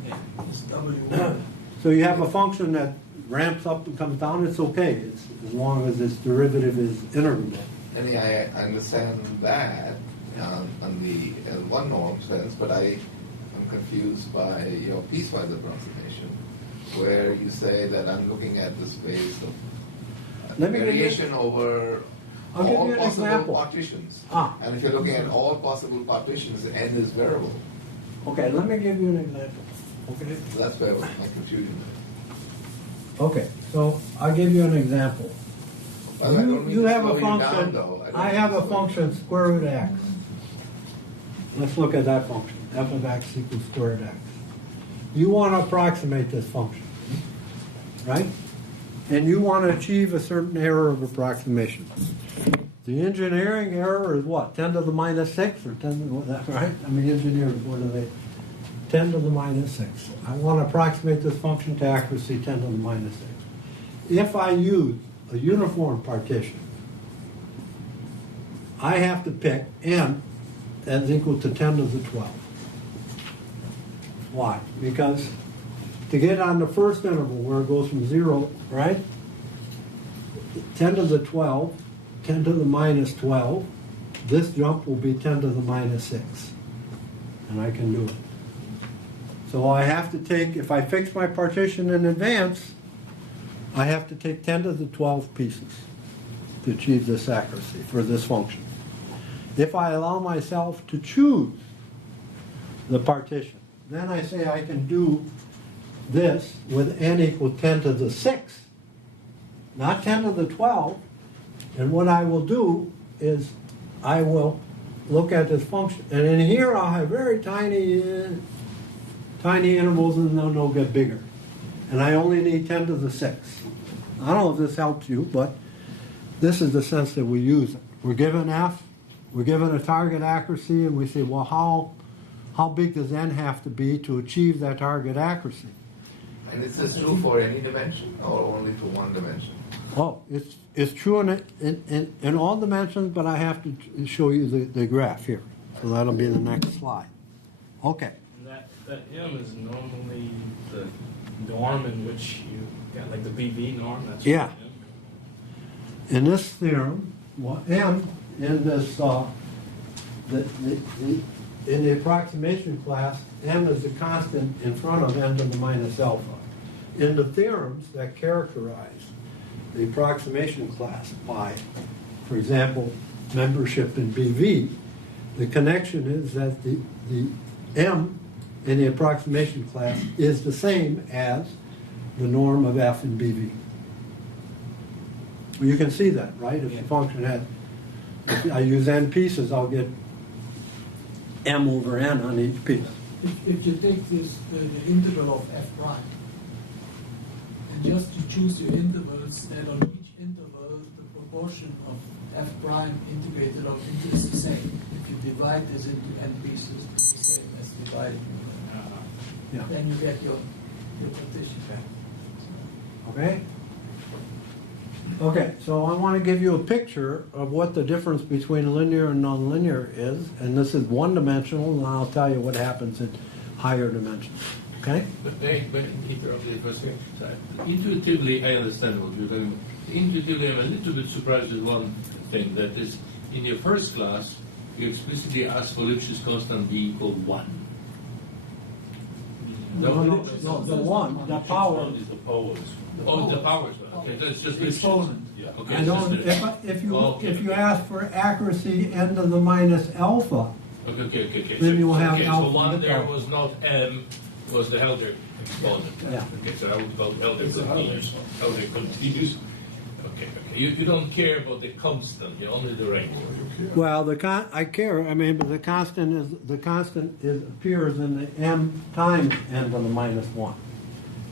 Yeah. It's W1. So you have a function that ramps up and comes down, it's okay, it's, as long as its derivative is integrable. And I understand that on the L1 norm sense, but I am confused by your piecewise approximation, where you say that I'm looking at the space of Let me give you- variation over I'll give all you an possible example. partitions. Ah. And if you're looking at all possible partitions, n is variable. Okay, let me give you an example. Okay. So that's where my confusion Okay, so I'll give you an example. is. Well, I don't mean You to have slow a you down, function, though. don't I mean have to a slow you function square root x. Let's look at that function, f of x equals square root x. You want to approximate this function, right? And you want to achieve a certain error of approximation. The engineering error is what, 10 to the minus 6 or 10 to the, right? I mean, engineers, what do they? 10 to the minus 6. I want to approximate this function to accuracy 10 to the minus 6. If I use a uniform partition, I have to pick n as equal to 10 to the 12. Why? Because to get on the first interval where it goes from 0, right? 10 to the 12, 10 to the minus 12, this jump will be 10 to the minus 6. And I can do it. So I have to take, if I fix my partition in advance, I have to take 10 to the 12 pieces to achieve this accuracy for this function. If I allow myself to choose the partition, then I say I can do this with n equal 10 to the 6, not 10 to the 12. And what I will do is I will look at this function. And in here I'll have very tiny intervals, and then they'll get bigger. And I only need 10 to the 6. I don't know if this helps you, but this is the sense that we use it. We're given f, we're given a target accuracy, and we say, well, how big does n have to be to achieve that target accuracy? And is this true for any dimension or only for one dimension? Oh, it's true in all dimensions, but I have to show you the graph here. So that'll be the next slide. Okay. And that m is normally the norm in which you got like the BV norm. That's Yeah. In this theorem, well, m in this in the approximation class, m is the constant in front of n to the minus alpha. In the theorems that characterize the approximation class by, for example, membership in BV, the connection is that the m in the approximation class is the same as the norm of f in BV. Well, you can see that, right? If the function had, if I use n pieces, I'll get m over n on each piece. If you take this, the interval of f prime, and just to choose your intervals, that on each interval, the proportion of f prime integrated of into is the same. If you divide this into n pieces, it's the same as dividing. Yeah. Then you get your partition. Okay? Okay, so I want to give you a picture of what the difference between linear and nonlinear is, and this is one-dimensional, and I'll tell you what happens in higher dimensions. Okay? But may I interrupt you for a second? So, intuitively, I understand what you're talking about. Intuitively, I'm a little bit surprised with one thing, that is, in your first class, you explicitly asked for Lipschitz constant b equal 1. The one, the power. Is the powers. Oh, the powers. Okay, that's just Exponent. Yeah. Okay. I don't, if you ask for accuracy n to the minus alpha, Okay. Then you will have okay, alpha so one and there alpha. was not m, was the Helder exponent. Yeah. Okay, so I would call Helder It's a continuous. Helder continuous. Okay. You don't care about the constant, you only the range. well, I care. I mean, but the constant appears in the m times n to the minus 1.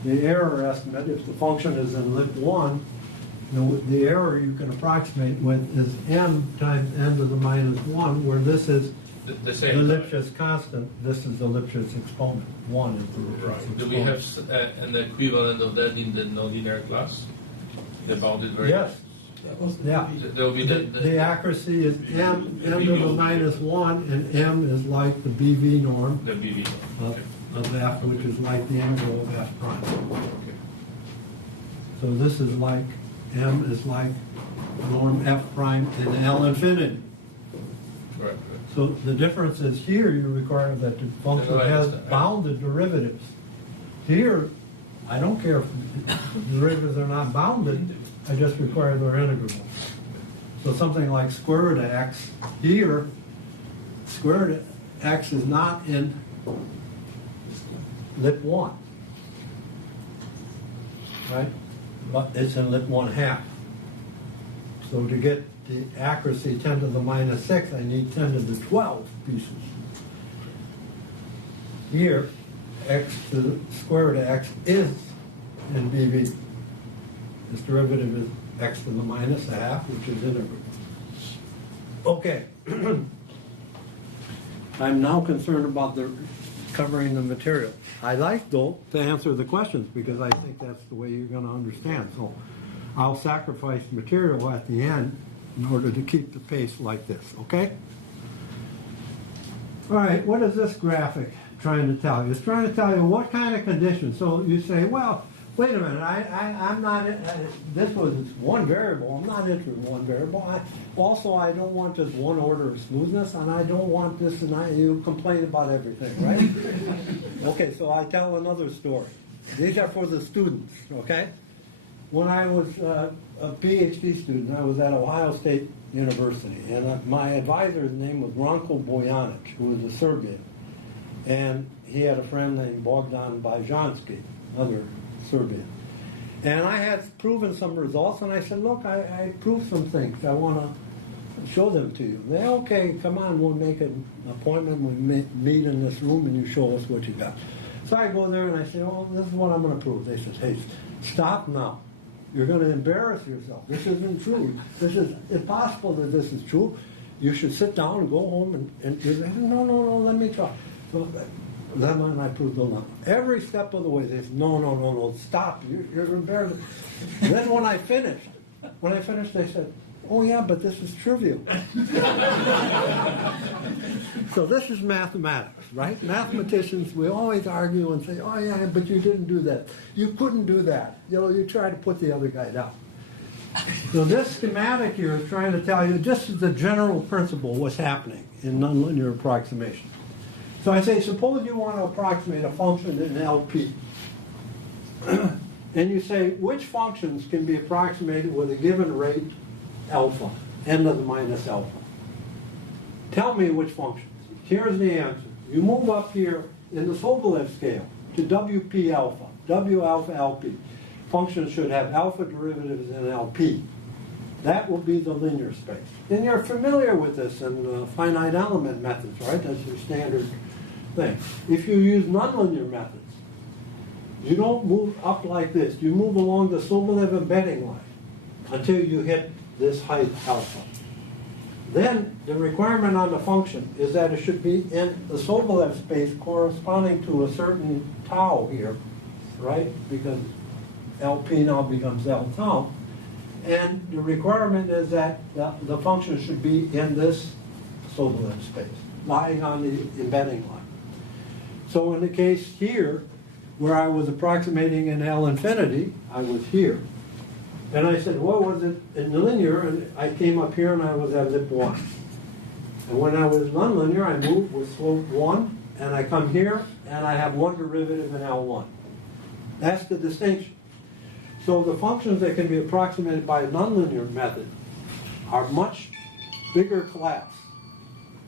The error estimate, if the function is in lip 1, the error you can approximate with is m times n to the minus 1, where this is The the same. Lipschitz constant, this is the Lipschitz exponent. 1 is the Lipschitz Right. exponent. Do we have an equivalent of that in the nonlinear class? The bounded variable? Yes. That was the Yeah. BV. There will be The accuracy is m to the minus 1, and m is like the BV norm The BV. of, Okay. of f, which is like the angle of f prime. Okay. So this is like, m is like norm f prime in L infinity. Right. So the difference is here you require that the function I has understand. bounded derivatives. Here, I don't care if the derivatives are not bounded, I just require they're integrable. So something like square root of x, here, square root of x is not in lip 1. Right? But it's in lip 1/2. So to get the accuracy 10 to the minus 6, I need 10 to the 12 pieces. Here, x to the square root of x is in BV. This derivative is x to the minus 1/2, which is integral. Okay. I'm now concerned about the covering the material. I like, though, to answer the questions because I think that's the way you're going to understand. So I'll sacrifice material at the end in order to keep the pace like this, okay? All right, what is this graphic trying to tell you? It's trying to tell you what kind of conditions. So you say, well, wait a minute, I'm not, this was one variable, I'm not interested in one variable. I don't want just one order of smoothness, and I don't want this, and you complain about everything, right? Okay, so I tell another story. These are for the students, okay? When I was a PhD student, I was at Ohio State University, and my advisor's name was Ranko Bojanic, who was a Serbian. And he had a friend named Bogdan Bajanski, another Serbian. And I had proven some results, and I said, look, I proved some things. I want to show them to you. They, okay, come on, we'll make an appointment. We meet in this room, and you show us what you got. So I go there, and I say, oh, this is what I'm going to prove. They said, hey, stop now. You're going to embarrass yourself. This isn't true. This is impossible that this is true. You should sit down and go home and you say, no, let me try. So lemma, and I proved the lemma. Every step of the way, they said, no, stop. You're embarrassed. Then when I finished, they said, oh yeah, but this is trivial. So this is mathematics, right? Mathematicians, we always argue and say, oh yeah, but you didn't do that. You couldn't do that. You try to put the other guy down. So this schematic here is trying to tell you just the general principle what's happening in nonlinear approximation. So I say, suppose you want to approximate a function in LP. And you say, which functions can be approximated with a given rate alpha, n to the minus alpha? Tell me which functions. Here's the answer. You move up here in the Sobolev scale to WP alpha, W alpha LP. Functions should have alpha derivatives in LP. That will be the linear space. And you're familiar with this in finite element methods, right? That's your standard thing. If you use nonlinear methods, you don't move up like this. You move along the Sobolev embedding line until you hit this height alpha. Then the requirement on the function is that it should be in the Sobolev space corresponding to a certain tau here, right? Because LP now becomes L tau. And the requirement is that the function should be in this Sobolev space, lying on the embedding line. So in the case here, where I was approximating in L infinity, I was here. And I said, what was it in the linear? And I came up here and I was at lip 1. And when I was nonlinear, I moved with slope 1, and I come here and I have one derivative in L1. That's the distinction. So the functions that can be approximated by a nonlinear method are much bigger class.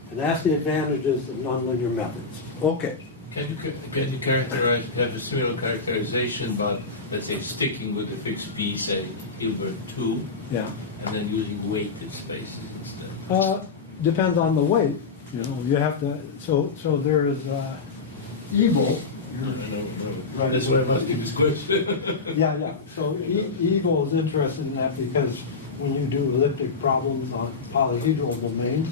And that's the advantages of nonlinear methods. Okay. Can you characterize, have a similar characterization, but let's say sticking with the fixed B, say Hilbert 2, Yeah. and then using weighted spaces instead? Depends on the weight. You know, you have to. So there is evil. Right. That's why I'm asking this question. Yeah. So evil is interested in that because when you do elliptic problems on polyhedral domains,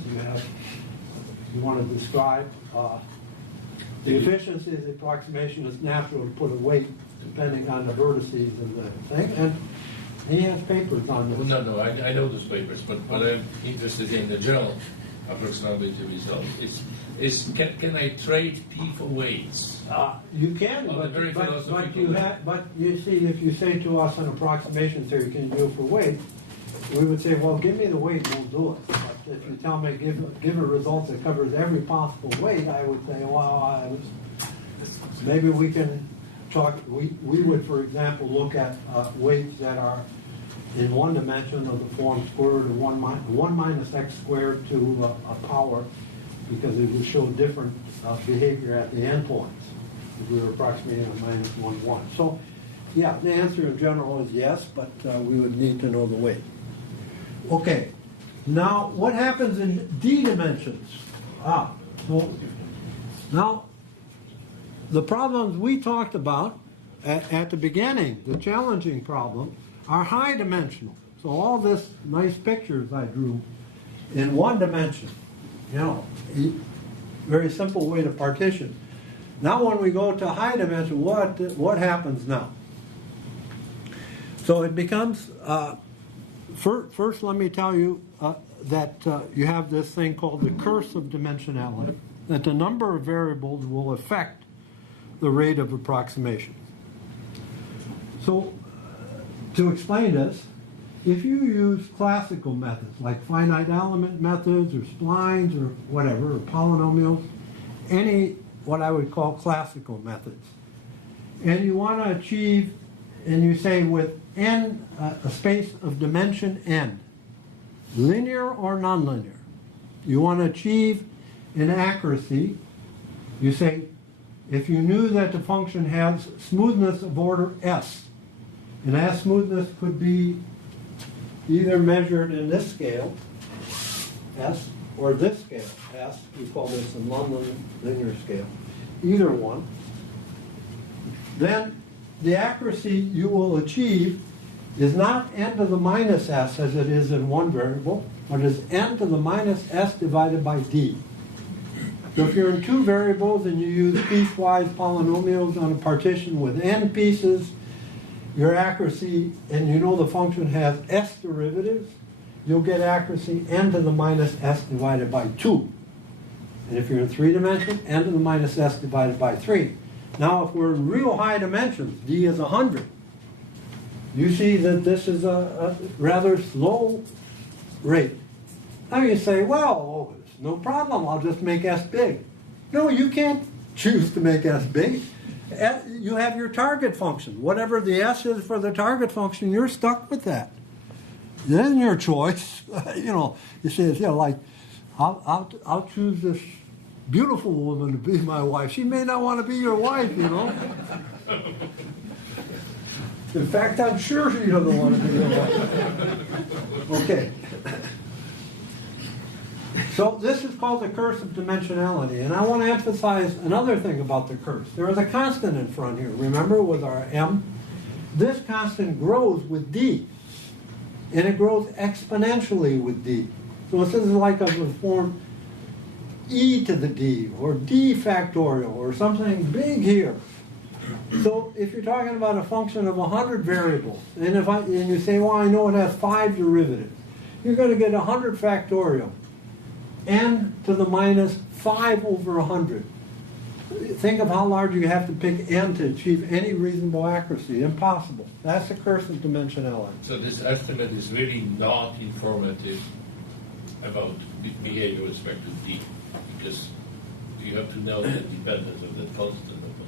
you want to describe the efficiency of the approximation. It's natural to put a weight depending on the vertices in the thing. And he has papers on this. No, I know those papers, but I'm interested in the general approximability result. Can I trade P for weights? You can, but you see, if you say to us an approximation theory, can you do it for weight? We would say, well, give me the weight, we'll do it. But if you tell me give a result that covers every possible weight, I would say, well, maybe we can talk. We would, for example, look at weights that are in one dimension of the form square root of 1 minus x squared to a power, because it would show different behavior at the endpoints if we were approximating a minus 1, 1. So, yeah, the answer in general is yes, but we would need to know the weight. Okay, now what happens in d dimensions? So now the problems we talked about at the beginning, the challenging problem, are high dimensional. So all this nice pictures I drew in one dimension, you know, very simple way to partition. Now when we go to high dimension, what happens now? So it becomes, first let me tell you that you have this thing called the curse of dimensionality, that the number of variables will affect the rate of approximation. So to explain this, if you use classical methods like finite element methods or splines or whatever, or polynomials, any what I would call classical methods, and you want to achieve, and you say with n, a space of dimension n, linear or nonlinear, you want to achieve an accuracy, you say, if you knew that the function has smoothness of order s, and that smoothness could be either measured in this scale, s, or this scale, s, we call this a nonlinear scale, either one, then the accuracy you will achieve is not n to the minus s as it is in one variable, but is n to the minus s divided by d. So if you're in two variables and you use piecewise polynomials on a partition with n pieces, your accuracy, and you know the function has s derivatives, you'll get accuracy n to the minus s divided by 2. And if you're in 3 dimensions, n to the minus s divided by 3. Now if we're in real high dimensions, d is 100, you see that this is a rather slow rate. Now you say, well, it's no problem, I'll just make s big. No, you can't choose to make s big. You have your target function. Whatever the s is for the target function, you're stuck with that. It isn't your choice. You say, like, I'll choose this beautiful woman to be my wife. She may not want to be your wife, In fact, I'm sure she doesn't want to be your wife. Okay. So this is called the curse of dimensionality. And I want to emphasize another thing about the curse. There is a constant in front here. Remember, with our m? This constant grows with d. And it grows exponentially with d. So this is like of the form e to the d, or d factorial, or something big here. So if you're talking about a function of 100 variables, and you say, well, I know it has 5 derivatives, you're going to get 100 factorial, n to the minus 5 over 100. Think of how large you have to pick n to achieve any reasonable accuracy. Impossible. That's the curse of dimensionality. So this estimate is really not informative about behavior with respect to d, because you have to know the dependence of the constant upon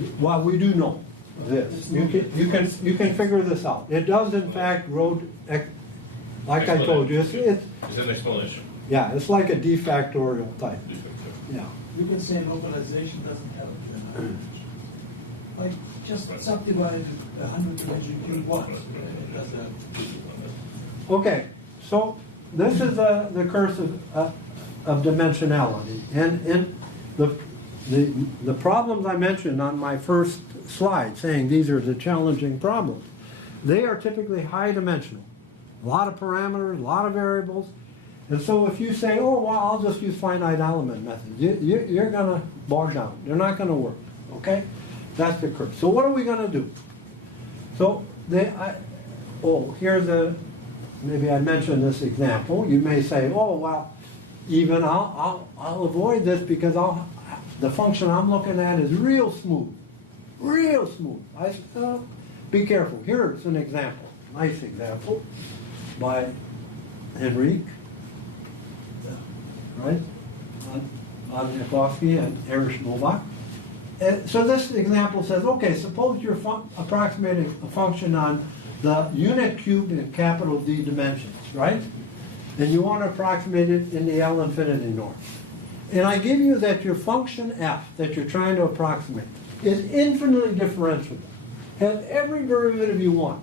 d. Well, we do know this. You can figure this out. It does in fact grow, like I told you, it's an explanation. Yeah, it's like a d factorial type. Yeah. You can say localization doesn't help. Like just subdivide 100 dimension cube once. It does that. Okay, so this is the curse of dimensionality, and the problems I mentioned on my first slide, saying these are the challenging problems, they are typically high dimensional. A lot of parameters, a lot of variables. And so if you say, oh, well, I'll just use finite element method, you're going to bog down. They're not going to work, okay? That's the curse. So what are we going to do? So here's maybe I mentioned this example. You may say, oh, well, even I'll avoid this because the function I'm looking at is real smooth. Real smooth. Be careful. Here's an example. Nice example by Henrique. Right? On Nikolsky and Erich Novak. So this example says, okay, suppose you're approximating a function on the unit cube in capital D dimensions, right? And you want to approximate it in the L infinity norm. And I give you that your function f that you're trying to approximate is infinitely differentiable, has every derivative you want,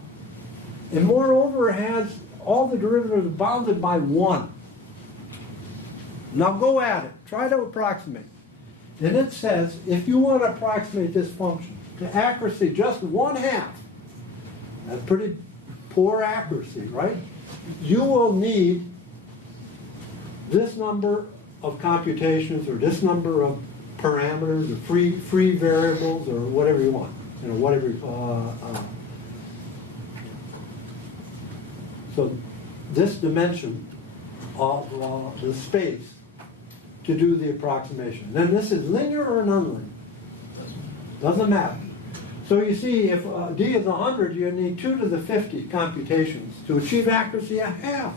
and moreover has all the derivatives bounded by 1. Now go at it. Try to approximate. And it says, if you want to approximate this function to accuracy just 1/2, that's pretty poor accuracy, right? You will need this number of computations or this number of parameters or free variables or whatever you want, whatever. So this dimension of the space to do the approximation. Then this is linear or nonlinear? Doesn't matter. So you see, if d is 100, you need 2 to the 50 computations to achieve accuracy a half.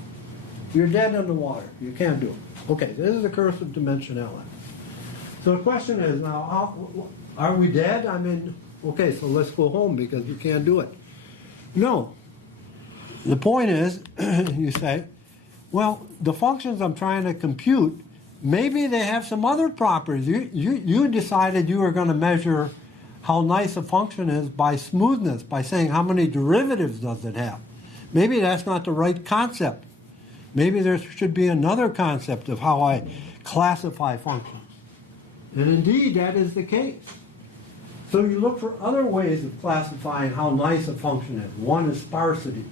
You're dead underwater. You can't do it. Okay, this is the curse of dimensionality. So the question is now, are we dead? I mean, okay, so let's go home because you can't do it. No. The point is, you say, well, the functions I'm trying to compute, maybe they have some other properties. You decided you were going to measure how nice a function is by smoothness, by saying how many derivatives does it have. Maybe that's not the right concept. Maybe there should be another concept of how I classify functions. And indeed, that is the case. So you look for other ways of classifying how nice a function is. One is sparsity,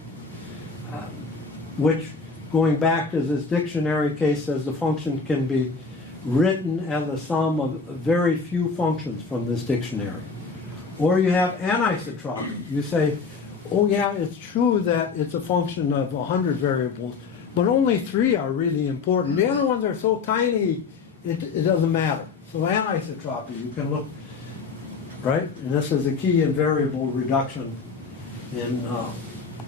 which, going back to this dictionary case, says the function can be written as a sum of very few functions from this dictionary. Or you have anisotropy. You say, oh yeah, it's true that it's a function of 100 variables, but only 3 are really important. The other ones are so tiny, it doesn't matter. So anisotropy, you can look, right? And this is a key in variable reduction in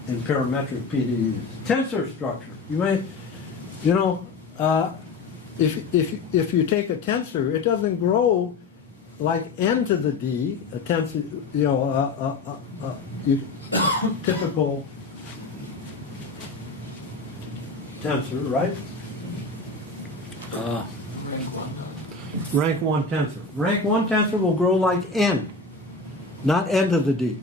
parametric PDEs. Tensor structure. You may, if you take a tensor, it doesn't grow like n to the d, a tensor, typical tensor, right? Rank 1 tensor. Rank 1 tensor will grow like n, not n to the d.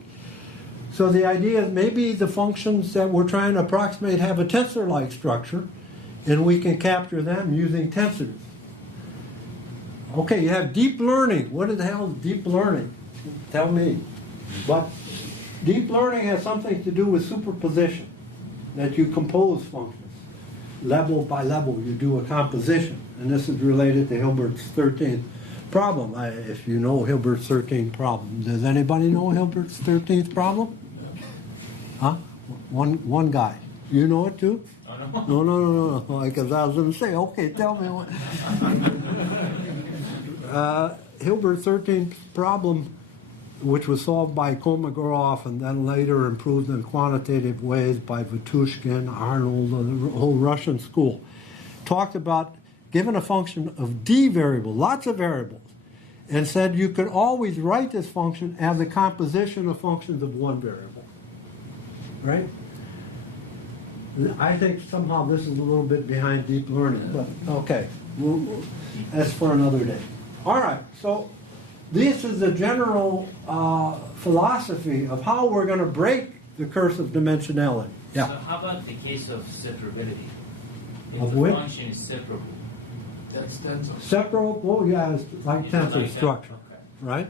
So the idea is maybe the functions that we're trying to approximate have a tensor-like structure, and we can capture them using tensors. Okay, you have deep learning. What the hell is deep learning? Tell me. But deep learning has something to do with superposition, that you compose functions. Level by level, you do a composition. And this is related to Hilbert's 13th problem. If you know Hilbert's 13th problem. Does anybody know Hilbert's 13th problem? Huh? One guy. You know it too? Oh, no. No. Because I was going to say, okay, tell me what. Hilbert's 13th problem, which was solved by Kolmogorov and then later improved in quantitative ways by Vatushkin, Arnold, the whole Russian school, talked about given a function of d variables, lots of variables, and said you could always write this function as a composition of functions of one variable. Right? I think somehow this is a little bit behind deep learning, but okay, that's for another day. All right, so this is the general philosophy of how we're going to break the curse of dimensionality. Yeah. So how about the case of separability? If Of the which? function is separable. That's tensor. Separable, well, yeah, it's like It's tensor like that, structure, okay. right?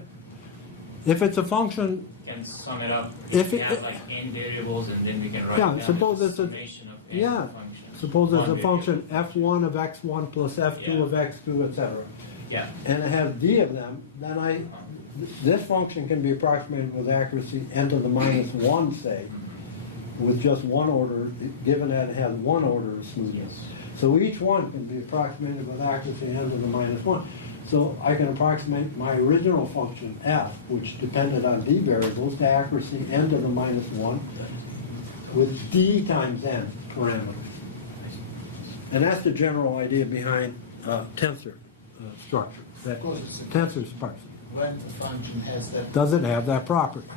If it's a function, Can sum it up. If we it- have like n variables, and then we can write Yeah, down suppose the it's a- summation of n yeah, functions. suppose it's a One function f1 of x1 plus f2 Yeah. of x2, etc. variable. Yeah. And it has d of them, then this function can be approximated with accuracy n to the minus 1, say, with just one order, given that it has one order of smoothness. So each one can be approximated with accuracy n to the minus 1. So I can approximate my original function f, which depended on d variables, to accuracy n to the minus 1 with d times n parameters. And that's the general idea behind tensor structure, that Of course, it's a- tensor sparsity. When the function has that, Doesn't have that property.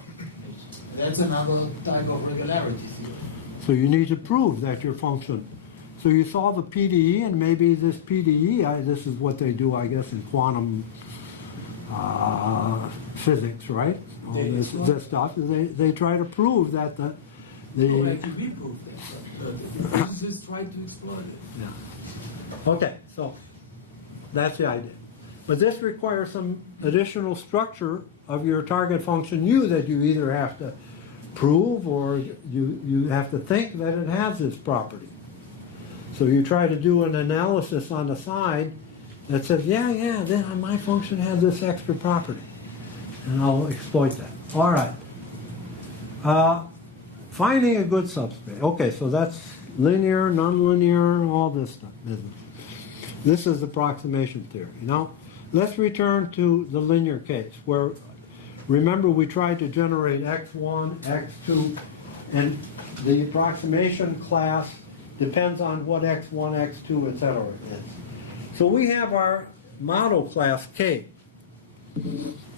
that's another type of regularity theory. So you need to prove that your function. So you solve a PDE, and maybe this PDE, this is what they do, I guess, in quantum physics, right? All this stuff. They try to prove that Well, the actually, we proved that, but the physicists tried to exploit it. yeah. Okay, so that's the idea. But this requires some additional structure of your target function u that you either have to prove or you have to think that it has this property. So you try to do an analysis on the side that says, yeah, then my function has this extra property. And I'll exploit that. All right. Finding a good subspace. Okay, so that's linear, nonlinear, all this stuff. This is approximation theory. Now, let's return to the linear case where, remember, we tried to generate x1, x2, and the approximation class depends on what x1, x2, etc. is. So we have our model class K,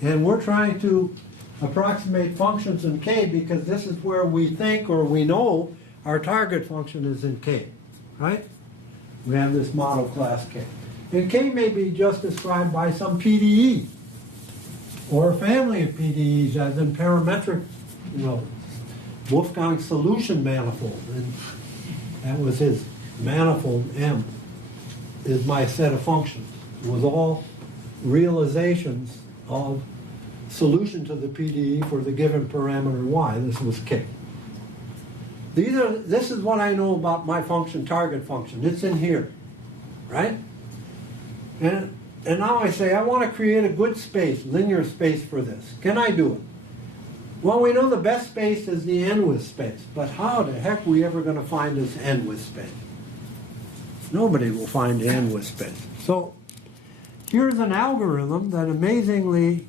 and we're trying to approximate functions in K because this is where we think or we know our target function is in K, right? We have this model class K. And K may be just described by some PDE or a family of PDEs as in parametric, Wolfgang's solution manifold. And that was his manifold M is my set of functions with all realizations of solution to the PDE for the given parameter y. This was K. This is what I know about my function, target function. It's in here, right? And now I say I want to create a good space, linear space for this. Can I do it? Well, we know the best space is the n-width space, but how the heck are we ever going to find this n-width space? Nobody will find the n-width space. So here's an algorithm that amazingly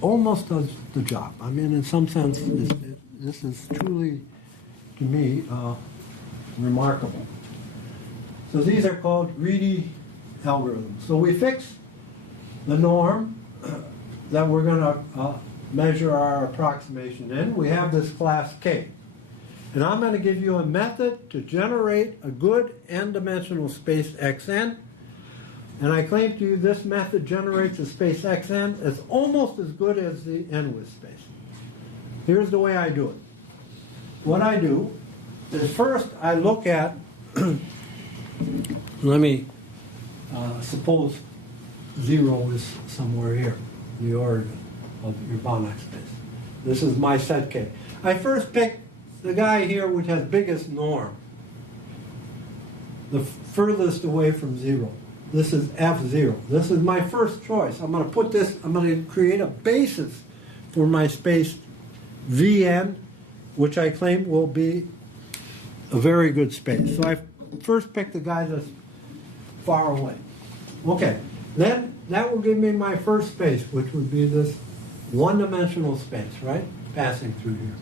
almost does the job. I mean, in some sense, this is truly, to me, remarkable. So these are called greedy algorithms. So we fix the norm that we're going to measure our approximation in. We have this class K. And I'm going to give you a method to generate a good n-dimensional space Xn. And I claim to you this method generates a space Xn that's almost as good as the n-width space. Here's the way I do it. What I do is first I look at, let me suppose 0 is somewhere here, the origin of your Banach space. This is my set K. I first pick the guy here which has biggest norm, the furthest away from 0. This is F0. This is my first choice. I'm going to create a basis for my space Vn, which I claim will be a very good space. So I first pick the guy that's far away. Okay, then that will give me my first space, which would be this one-dimensional space, right? Passing through here.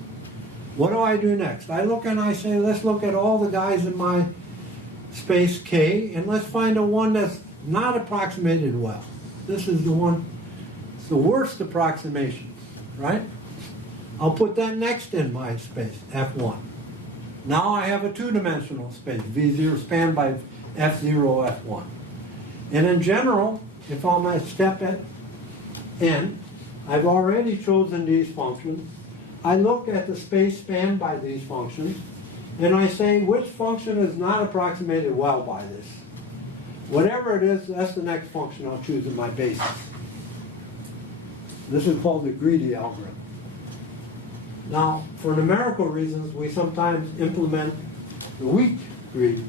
What do I do next? I look and I say, let's look at all the guys in my space K, and let's find a one that's not approximated well. This is the one, it's the worst approximation, right? I'll put that next in my space, F1. Now I have a two-dimensional space, V0 spanned by F0, F1. And in general, if I'm at step at n, I've already chosen these functions. I look at the space spanned by these functions, and I say which function is not approximated well by this. Whatever it is, that's the next function I'll choose in my basis. This is called the greedy algorithm. Now, for numerical reasons, we sometimes implement the weak greedy,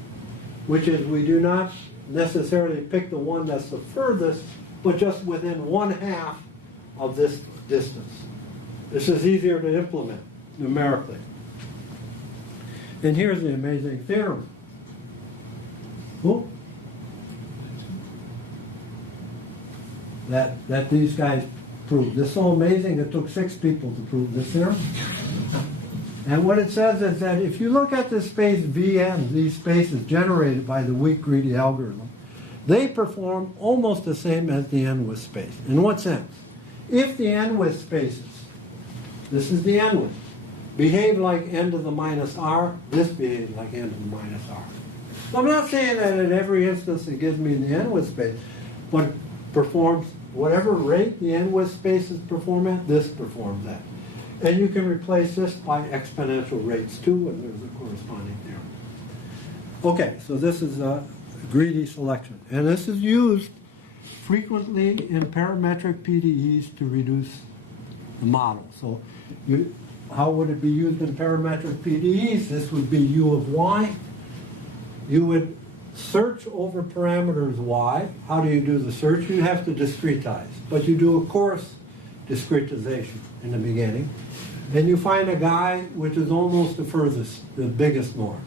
which is we do not necessarily pick the one that's the furthest, but just within 1/2 of this distance. This is easier to implement numerically. And here's the amazing theorem. That these guys proved. It's so amazing it took 6 people to prove this theorem. And what it says is that if you look at this space Vn, these spaces generated by the weak greedy algorithm, they perform almost the same as the n-width space. In what sense? If the n-width spaces, this is the n-width, behave like n to the minus r, this behaves like n to the minus r. So I'm not saying that at every instance it gives me the n-width space, but performs whatever rate the n-width spaces perform at, this performs at. And you can replace this by exponential rates too, and there's a corresponding theorem. Okay, so this is a greedy selection. And this is used frequently in parametric PDEs to reduce the model. So how would it be used in parametric PDEs? This would be u of y. You would search over parameters y. How do you do the search? You have to discretize, but you do a coarse discretization in the beginning. Then you find a guy which is almost the furthest, the biggest norm.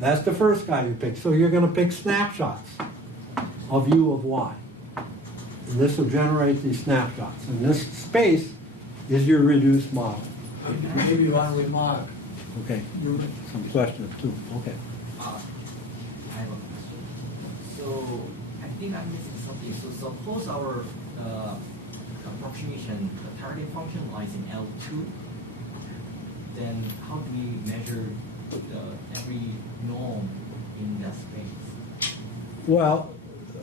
That's the first guy you pick. So you're going to pick snapshots of u of y. And this will generate these snapshots. And this space is your reduced model. Maybe one with Mark. Okay. Some questions too. Okay. I have a question. So I think I'm missing something. So suppose our approximation, the target function lies in L2, then how do we measure every norm in that space? Well,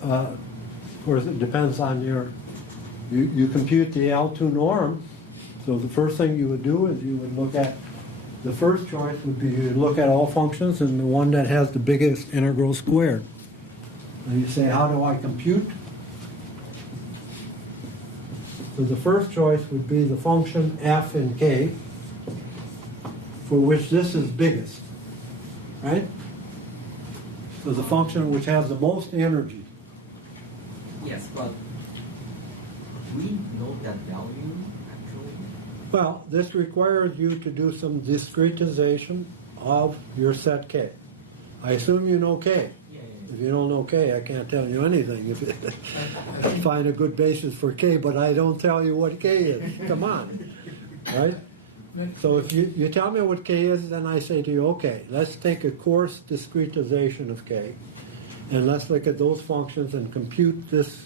of course, it depends on you compute the L2 norm. So the first thing you would do is you would look at, the first choice would be you look at all functions and the one that has the biggest integral squared. And you say, how do I compute? So the first choice would be the function f in k, for which this is biggest, right? So the function which has the most energy. Yes, but we know that value actually. Well, this requires you to do some discretization of your set k. I assume you know k. Yeah. If you don't know k, I can't tell you anything. If find a good basis for k, but I don't tell you what k is. Come on, right? So if you tell me what k is, then I say to you, okay, let's take a coarse discretization of k, and let's look at those functions and compute this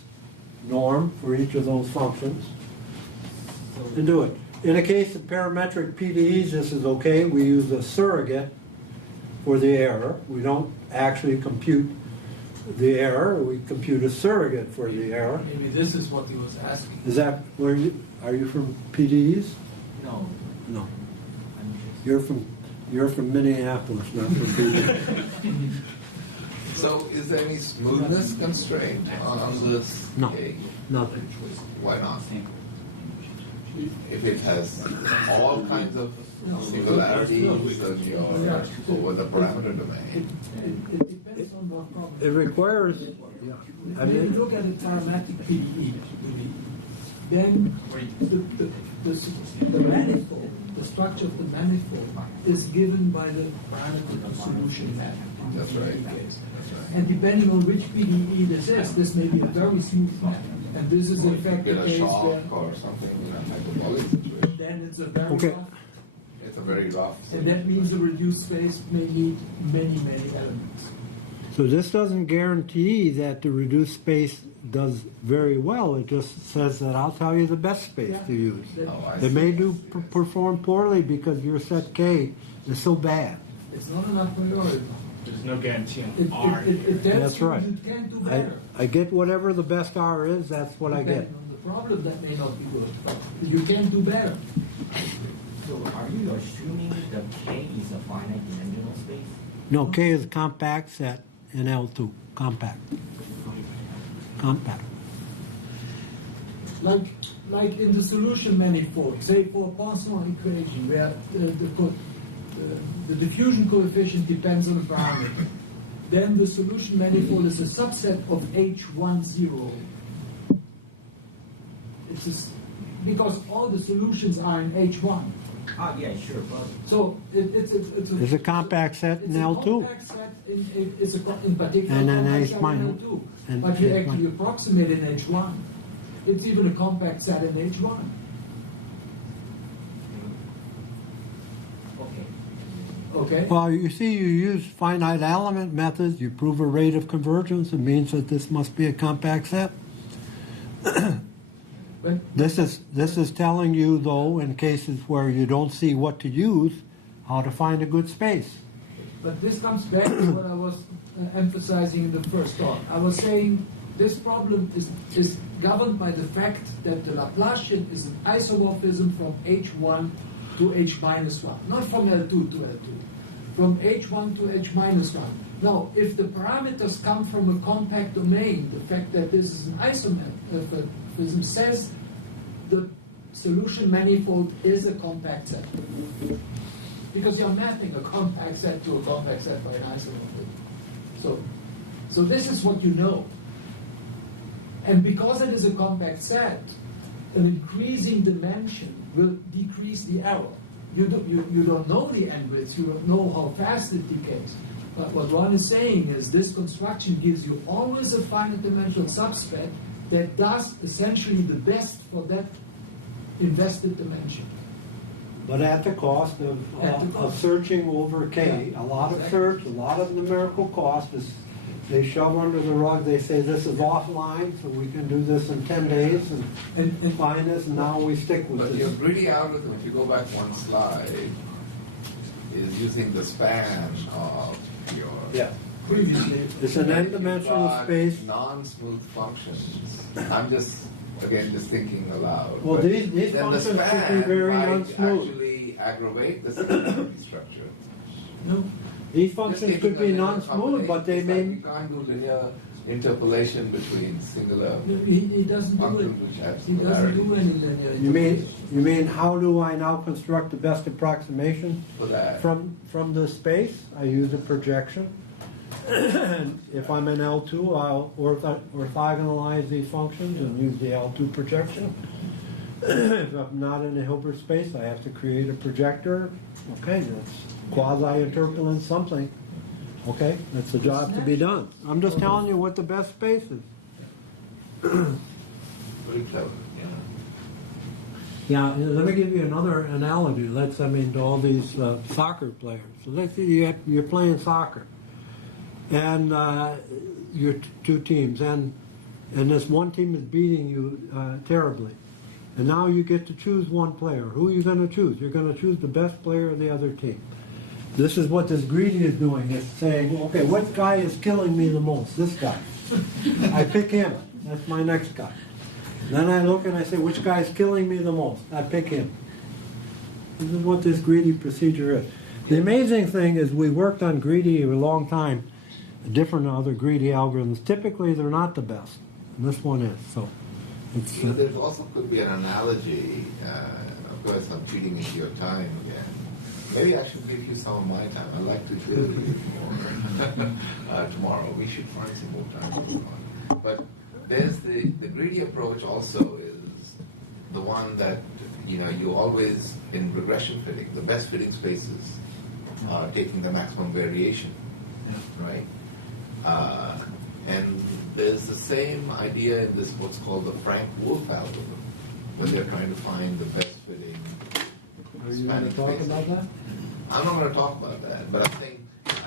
norm for each of those functions, and do it. In the case of parametric PDEs, this is okay. We use a surrogate for the error. We don't actually compute the error. We compute a surrogate for the error. Maybe this is what he was asking. Is that where you are? You from PDEs? No. No. I'm just, You're from Minneapolis, not from PDEs. So is there any smoothness constraint on this? No. cake? Nothing. Why not? If it has all kinds of singularities and you're over the parameter domain. It depends on what problem. It requires. Yeah. I When you mean, look at a parametric PDE, then the manifold, the structure of the manifold, is given by the parameter of solution map. That's right. And depending on which PDE this is, this may be a very smooth map. And this is in fact the Get a case shock where or something in a hyperbolic situation. then it's a very Okay. rough. It's a very rough. And that means the reduced space may need many, many elements. so this doesn't guarantee that the reduced space does very well. It just says that I'll tell you the best space to use. That- Oh, I It see. may do perform poorly because your set K is so bad. It's not an a priori. There's no guarantee on It R. tells That's you right. you can do I, better. I get whatever the best R is. That's what I get. Depending on the problem, that may not be good, but you can do better. so are you assuming that K is a finite dimensional space? No, K is a compact set in L2. Compact. Compact. Like in the solution manifold, say for a Poisson equation where the diffusion coefficient depends on a parameter, then the solution manifold is a subset of H10. Because all the solutions are in H1. Ah, yeah, sure, but So it's It's a compact set in it's a L2. compact set in particular And then compact H set in minus. L2. And But you H actually minus. approximate in H1. It's even a compact set in H1. okay. Okay? Well, you see, you use finite element methods. You prove a rate of convergence. It means that this must be a compact set. But This is telling you, though, in cases where you don't see what to use, how to find a good space. But this comes back to what I was emphasizing in the first talk. I was saying this problem is governed by the fact that the Laplacian is an isomorphism from H1 to H minus 1. Not from L2 to L2. From H1 to H minus 1. Now, if the parameters come from a compact domain, the fact that this is an isomorphism says the solution manifold is a compact set. Because you're mapping a compact set to a compact set by an isomorphism. So this is what you know. And because it is a compact set, an increasing dimension will decrease the error. You don't know the end widths, you don't know how fast it decays. But what Ron is saying is this construction gives you always a finite dimensional subset that does essentially the best for that invested dimension. But at the cost of searching over K, a lot of search, a lot of numerical cost is, they shove under the rug, they say this is offline, so we can do this in 10 days and find this, and now we stick with But this. your greedy algorithm, if you go back one slide, is using the span of your... Yeah. Previously, It's an n-dimensional space. Non-smooth functions. I'm just thinking aloud. Well, But these then the functions could span be very might non-smooth. actually aggravate the similarity structure. no. These Just functions taking could a be linear non-smooth, but they combination, may... You can't do linear interpolation between singular He doesn't do it. functions which have He doesn't do similarities any linear. You mean how do I now construct the best approximation for that. from the space? I use a projection. If I'm in L2, I'll orthogonalize these functions and use the L2 projection. If I'm not in a Hilbert space, I have to create a projector. Okay, that's quasi-interpolant something. Okay, that's a job to be done. I'm just telling you what the best space is. Very clever. Yeah, let me give you another analogy. All these soccer players. So let's say you're playing soccer, and you're two teams, and this one team is beating you terribly. And now you get to choose one player. Who are you going to choose? You're going to choose the best player of the other team. This is what this greedy is doing. It's saying, okay, what guy is killing me the most? This guy. I pick him. That's my next guy. Then I look and I say, which guy is killing me the most? I pick him. This is what this greedy procedure is. The amazing thing is we worked on greedy a long time, different other greedy algorithms. Typically, they're not the best. And this one is. So it's... There also could be an analogy. Of course, I'm feeding into your time again. Maybe I should give you some of my time. I'd like to deal with you more tomorrow. We should find some more time. But there's the greedy approach also is the one that, you always, in regression fitting, the best fitting spaces are taking the maximum variation, right? And there's the same idea in this, what's called the Frank-Wolf algorithm, where they're trying to find the best fitting Are you going to talk about that? I'm not going to talk about that, but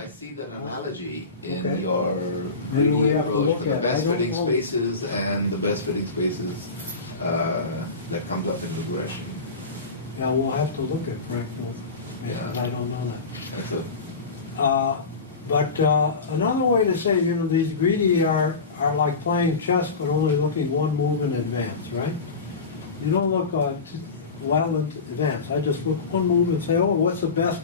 I see that analogy in Okay. your Maybe we have to approach look to the at it. best I don't fitting know. spaces and the best fitting spaces that comes up in regression. Yeah, we'll have to look at Frank Wolf. Yeah. I don't know that. That's a But another way to say, these greedy are like playing chess, but only looking one move in advance, right? You don't look well in advance. I just look one move and say, oh, what's the best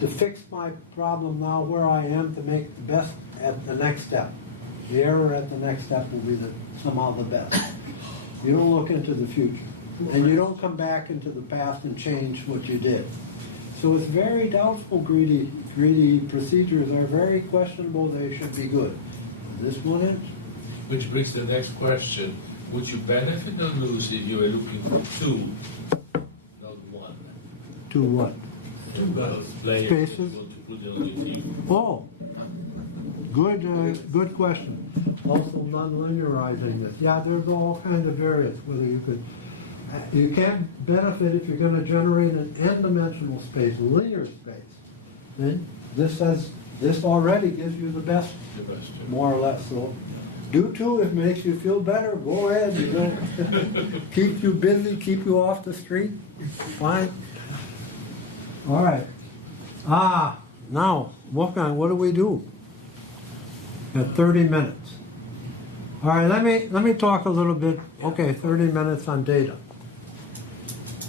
to fix my problem now where I am to make the best at the next step. The error at the next step will be somehow the best. You don't look into the future. And you don't come back into the past and change what you did. So it's very doubtful. Greedy procedures are very questionable. They should be good. This one is. Which brings the next question. Would you benefit or lose if you were looking for two, not one? To what? Two players Spaces? you want to put on your team. Oh, good question. Also non-linearizing this. Yeah, there's all kinds of variants. Whether you can't benefit if you're going to generate an n-dimensional space, a linear space. Then this already gives you the best, The best. more or less. So do too if it makes you feel better. Go ahead. Keep you busy, keep you off the street. Fine. All right. Now, Wolfgang, what do we do? At 30 minutes. All right, let me talk a little bit. Okay, 30 minutes on data.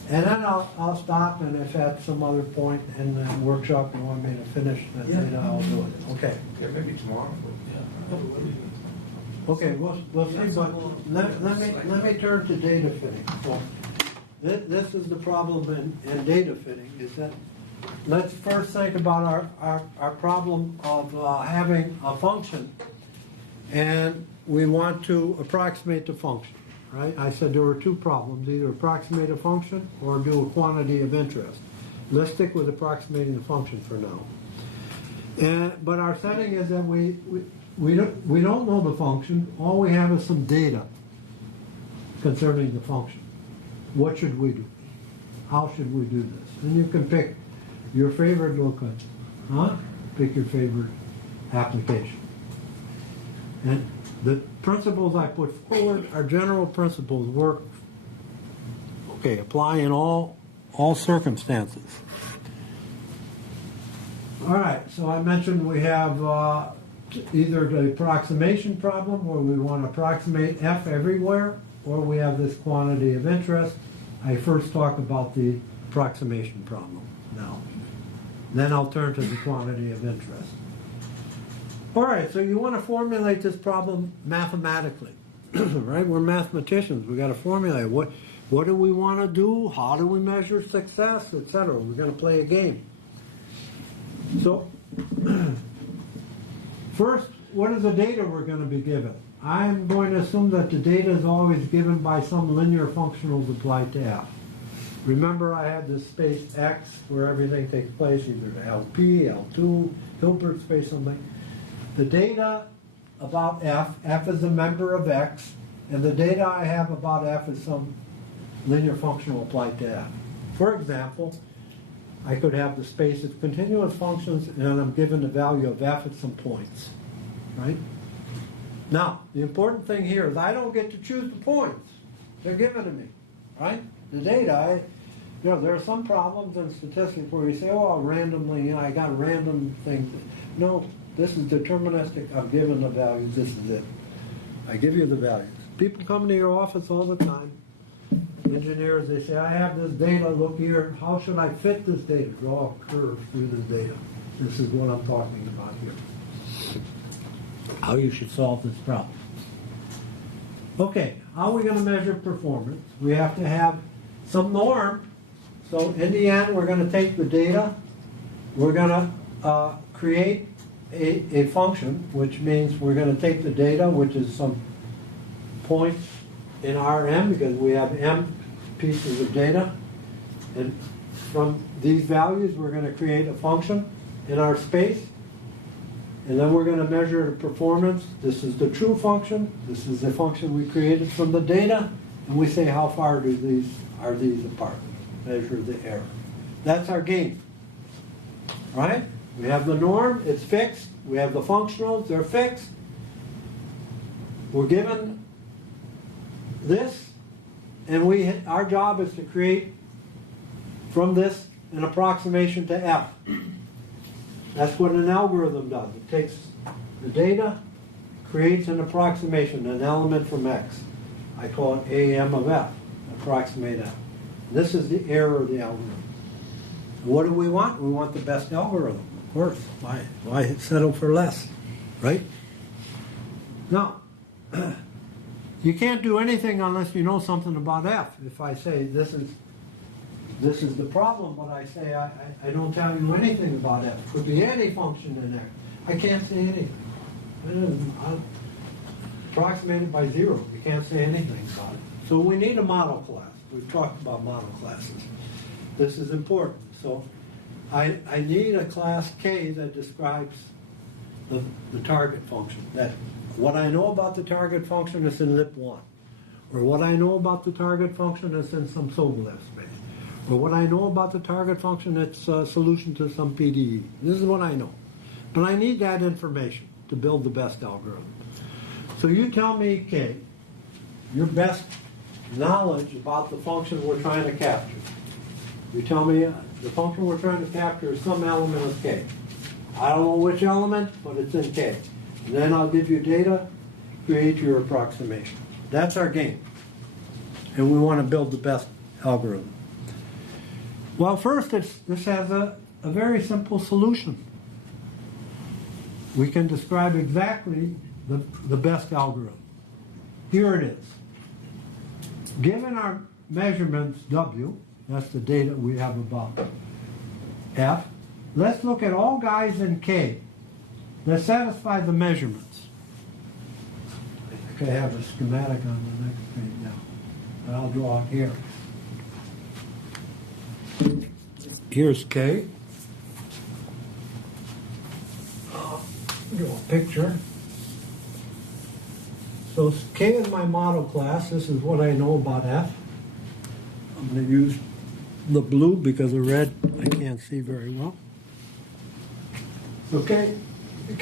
And then I'll stop, and if at some other point in the workshop you want me to finish that data, I'll do it. Okay. okay, maybe tomorrow. Okay, we'll see, but let me turn to data fitting. So this is the problem in data fitting, is that let's first think about our problem of having a function and we want to approximate the function, right? I said there were two problems, either approximate a function or do a quantity of interest. Let's stick with approximating the function for now. But our setting is that we don't know the function. All we have is some data concerning the function. What should we do? How should we do this? And you can pick your favorite lookup, pick your favorite application. And the principles I put forward are general principles, work, apply in all circumstances. All right, so I mentioned we have either the approximation problem where we want to approximate f everywhere, or we have this quantity of interest. I first talk about the approximation problem now. Then I'll turn to the quantity of interest. All right, so you want to formulate this problem mathematically, right? We're mathematicians. We got to formulate what do we want to do, how do we measure success, etc. We're going to play a game. So, first, what is the data we're going to be given? I'm going to assume that the data is always given by some linear functionals applied to f. Remember, I had this space x where everything takes place, either LP, L2, Hilbert space, something. The data about f is a member of x, and the data I have about f is some linear functional applied to f. For example, I could have the space of continuous functions, and I'm given the value of f at some points, right? Now, the important thing here is I don't get to choose the points. They're given to me, right? The data, there are some problems in statistics where you say, oh, randomly, I got a random thing. No, this is deterministic. I'm given the values. This is it. I give you the values. People come to your office all the time. Engineers, they say, I have this data. Look here. How should I fit this data? Draw a curve through this data. This is what I'm talking about here. How you should solve this problem. Okay, how are we going to measure performance? We have to have some norm. So in the end, we're going to take the data. We're going to create a function, which means we're going to take the data, which is some points in Rm, because we have m pieces of data. And from these values, we're going to create a function in our space. And then we're going to measure the performance. This is the true function. This is the function we created from the data. And we say how far are these apart. Measure the error. That's our game. Right? We have the norm. It's fixed. We have the functionals. They're fixed. We're given this. And our job is to create from this an approximation to f. That's what an algorithm does. It takes the data, creates an approximation, an element from x. I call it AM of f, approximate f. This is the error of the algorithm. What do we want? We want the best algorithm, of course. Why settle for less, right? Now, you can't do anything unless you know something about f. If I say this is the problem, but I say I don't tell you anything about f. It could be any function in there. I can't say anything. Approximated by 0. You can't say anything about it. So we need a model class. We've talked about model classes. This is important. So I need a class K that describes the target function. That what I know about the target function is in lib1. Or what I know about the target function is in some Sobolev space. Or what I know about the target function, it's a solution to some PDE. This is what I know. But I need that information to build the best algorithm. So you tell me, K, your best knowledge about the function we're trying to capture. You tell me the function we're trying to capture is some element of K. I don't know which element, but it's in K. And then I'll give you data, create your approximation. That's our game. And we want to build the best algorithm. Well, first, this has a very simple solution. We can describe exactly the best algorithm. Here it is. Given our measurements W, that's the data we have about F, let's look at all guys in K that satisfy the measurements. Okay, I have a schematic on the next page now, but I'll draw it here. Here's K. Draw a picture. So K is my model class. This is what I know about F. I'm going to use the blue because the red I can't see very well. So K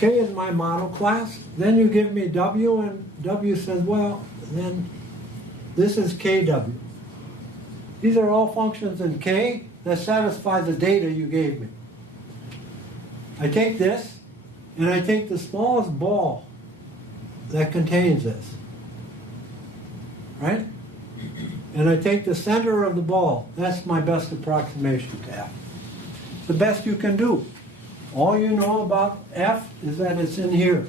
is my model class. Then you give me W, and W says, well, then this is KW. These are all functions in K that satisfy the data you gave me. I take this, and I take the smallest ball that contains this, right? And I take the center of the ball. That's my best approximation to F. It's the best you can do. All you know about F is that it's in here.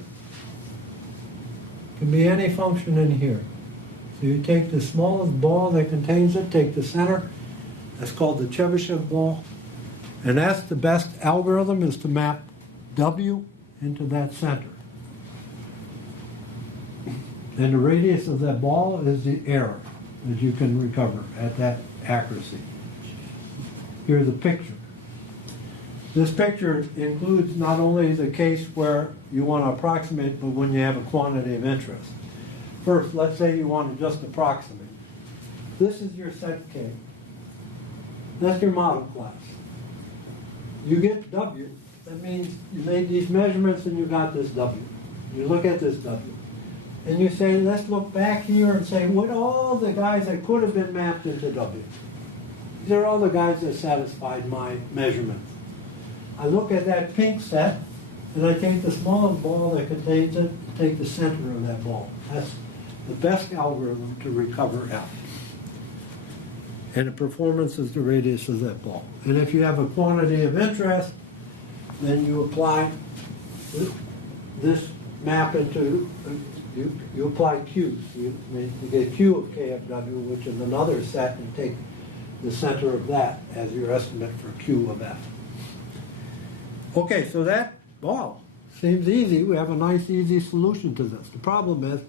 It can be any function in here. So you take the smallest ball that contains it, take the center. That's called the Chebyshev ball. And that's the best algorithm, is to map W into that center. And the radius of that ball is the error that you can recover at that accuracy. Here's a picture. This picture includes not only the case where you want to approximate, but when you have a quantity of interest. First, let's say you want to just approximate. This is your set K. That's your model class. You get W. That means you made these measurements and you got this W. You look at this W. And you say, let's look back here and say, what are all the guys that could have been mapped into W? These are all the guys that satisfied my measurements. I look at that pink set, and I take the smallest ball that contains it, and take the center of that ball. That's the best algorithm to recover F. And the performance is the radius of that ball. And if you have a quantity of interest, then you apply this map into, you apply Q. You get Q of K of W, which is another set, and take the center of that as your estimate for Q of F. Okay, so that, wow, seems easy. We have a nice, easy solution to this. The problem is,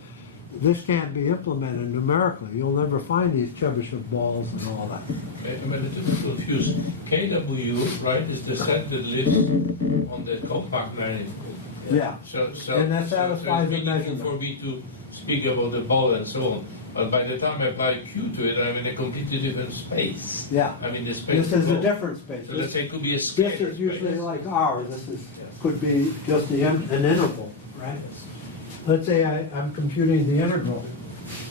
this can't be implemented numerically. You'll never find these Chebyshev balls and all that. I'm a little bit confused. KW, right, is the set that lives on the compact manifold. Yeah. So And that satisfies the it's meaningful measurement. for me to speak about the ball and so on. But by the time I apply Q to it, I'm in a completely different space. Yeah. I mean, the space. This is a ball. different space. So let's say it could be a square. This is usually space. like ours. This could be just an interval, right? Let's say I'm computing the integral.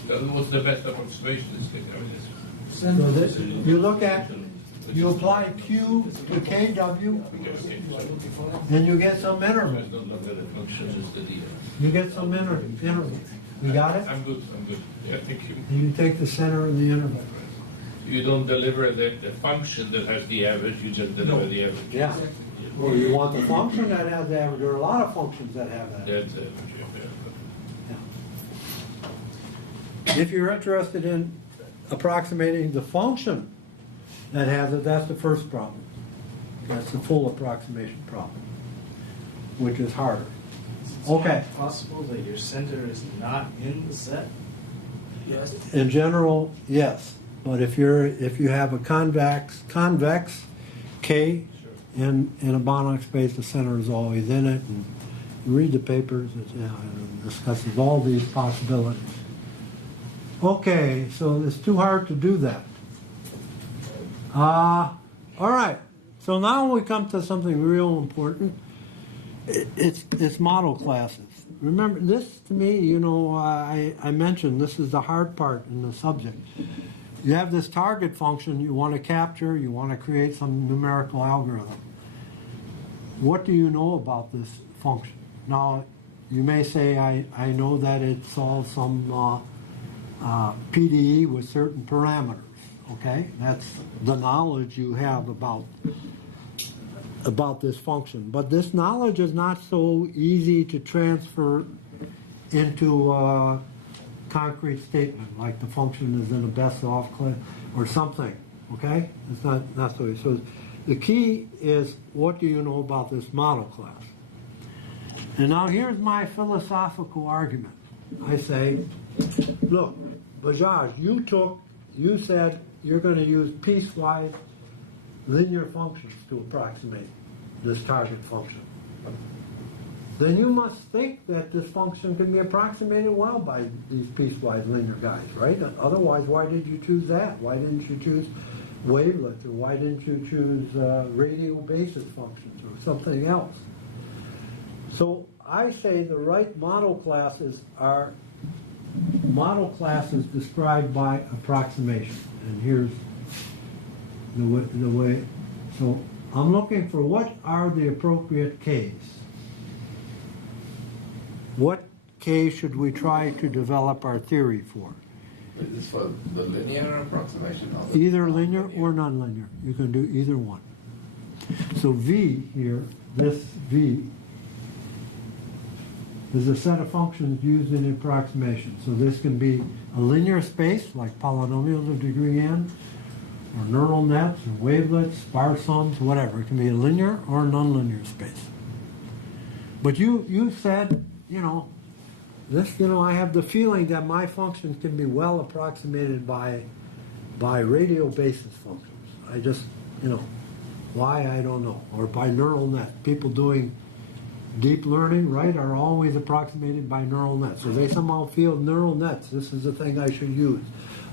So what's the best approximation? I mean, So that you look at, you apply Q to KW, and you get some interval. it's not longer the function, it's the data. You get some interval. You got it? I'm good. Yeah, thank you. And you take the center of the interval. You don't deliver the function that has the average, you just deliver the average. Yeah. Well, you want the function that has the average. There are a lot of functions that have that. That's average, Yeah. If you're interested in approximating the function that has it, that's the first problem. That's the full approximation problem, which is harder. Okay. Is it possible that your center is not in the set? Yes. In general, yes. But if you have a convex K in a Banach space, the center is always in it. And you read the papers, it discusses all these possibilities. Okay, so it's too hard to do that. All right. So now we come to something real important. It's model classes. Remember, this to me, I mentioned this is the hard part in the subject. You have this target function you want to capture, you want to create some numerical algorithm. What do you know about this function? Now, you may say, I know that it solves some PDE with certain parameters, okay? That's the knowledge you have about this function. But this knowledge is not so easy to transfer into a concrete statement, like the function is in a best-of class or something, okay? It's not so easy. So the key is, what do you know about this model class? And now here's my philosophical argument. I say, look, Bajaj, you said you're going to use piecewise linear functions to approximate this target function. Then you must think that this function can be approximated well by these piecewise linear guys, right? Otherwise, why did you choose that? Why didn't you choose wavelets, or why didn't you choose radial basis functions or something else? So I say the right model classes are model classes described by approximation. And here's the way. So I'm looking for what are the appropriate Ks. What K should we try to develop our theory for? Is this for the linear approximation? Or the Either linear or nonlinear. You can do either one. So V here, this V, is a set of functions used in approximation. So this can be a linear space, like polynomials of degree n, or neural nets, or wavelets, sparse sums, whatever. It can be a linear or nonlinear space. But you said, I have the feeling that my functions can be well approximated by radial basis functions. I just, why, I don't know. Or by neural net. People doing deep learning, right, are always approximated by neural nets. So they somehow feel neural nets, this is the thing I should use.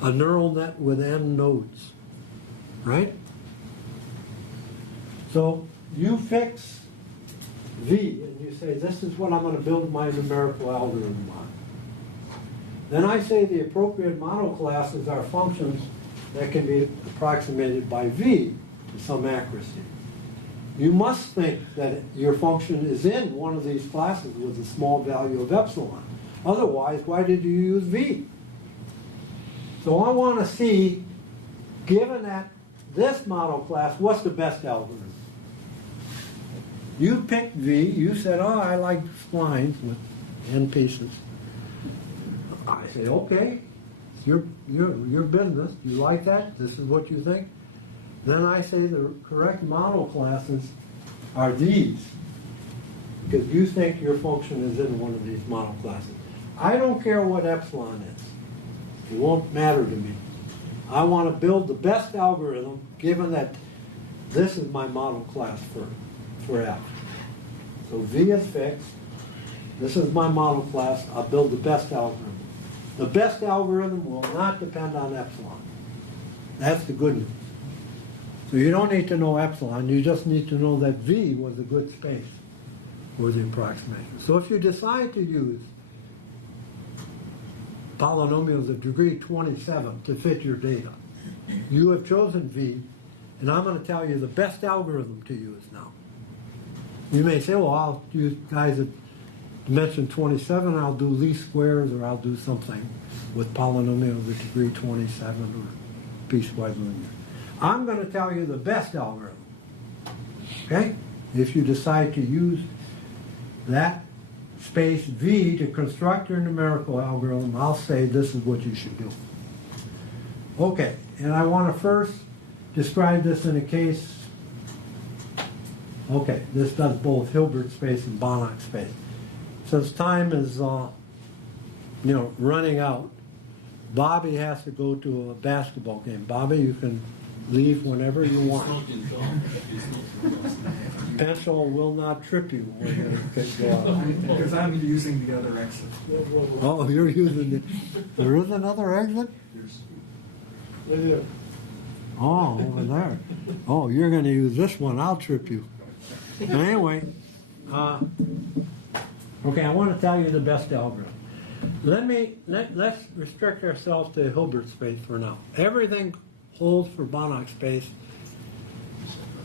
A neural net with n nodes, right? So you fix V, and you say, this is what I'm going to build my numerical algorithm on. Then I say the appropriate model classes are functions that can be approximated by V to some accuracy. You must think that your function is in one of these classes with a small value of epsilon. Otherwise, why did you use V? So I want to see, given that this model class, what's the best algorithm? You picked V, you said, oh, I like splines with n pieces. I say, okay, it's your business. You like that? This is what you think? Then I say the correct model classes are these, because you think your function is in one of these model classes. I don't care what epsilon is. It won't matter to me. I want to build the best algorithm, given that this is my model class for F. So V is fixed. This is my model class. I'll build the best algorithm. The best algorithm will not depend on epsilon. That's the good news. So you don't need to know epsilon. You just need to know that V was a good space for the approximation. So if you decide to use polynomials of degree 27 to fit your data, you have chosen V, and I'm going to tell you the best algorithm to use now. You may say, well, I'll use guys at dimension 27, I'll do least squares, or I'll do something with polynomials of degree 27 or piecewise linear. I'm going to tell you the best algorithm. Okay? If you decide to use that space V to construct your numerical algorithm, I'll say this is what you should do. Okay, and I want to first describe this in a case. Okay, this does both Hilbert space and Banach space. Since time is running out, Bobby has to go to a basketball game. Bobby, you can leave whenever you want. Pencil will not trip you when you go out. Because I'm using the other exit. Oh, you're using it. There is another exit? Oh, over there. Oh, you're going to use this one. I'll trip you. Anyway, okay, I want to tell you the best algorithm. Let's restrict ourselves to Hilbert space for now. Everything holds for Banach space.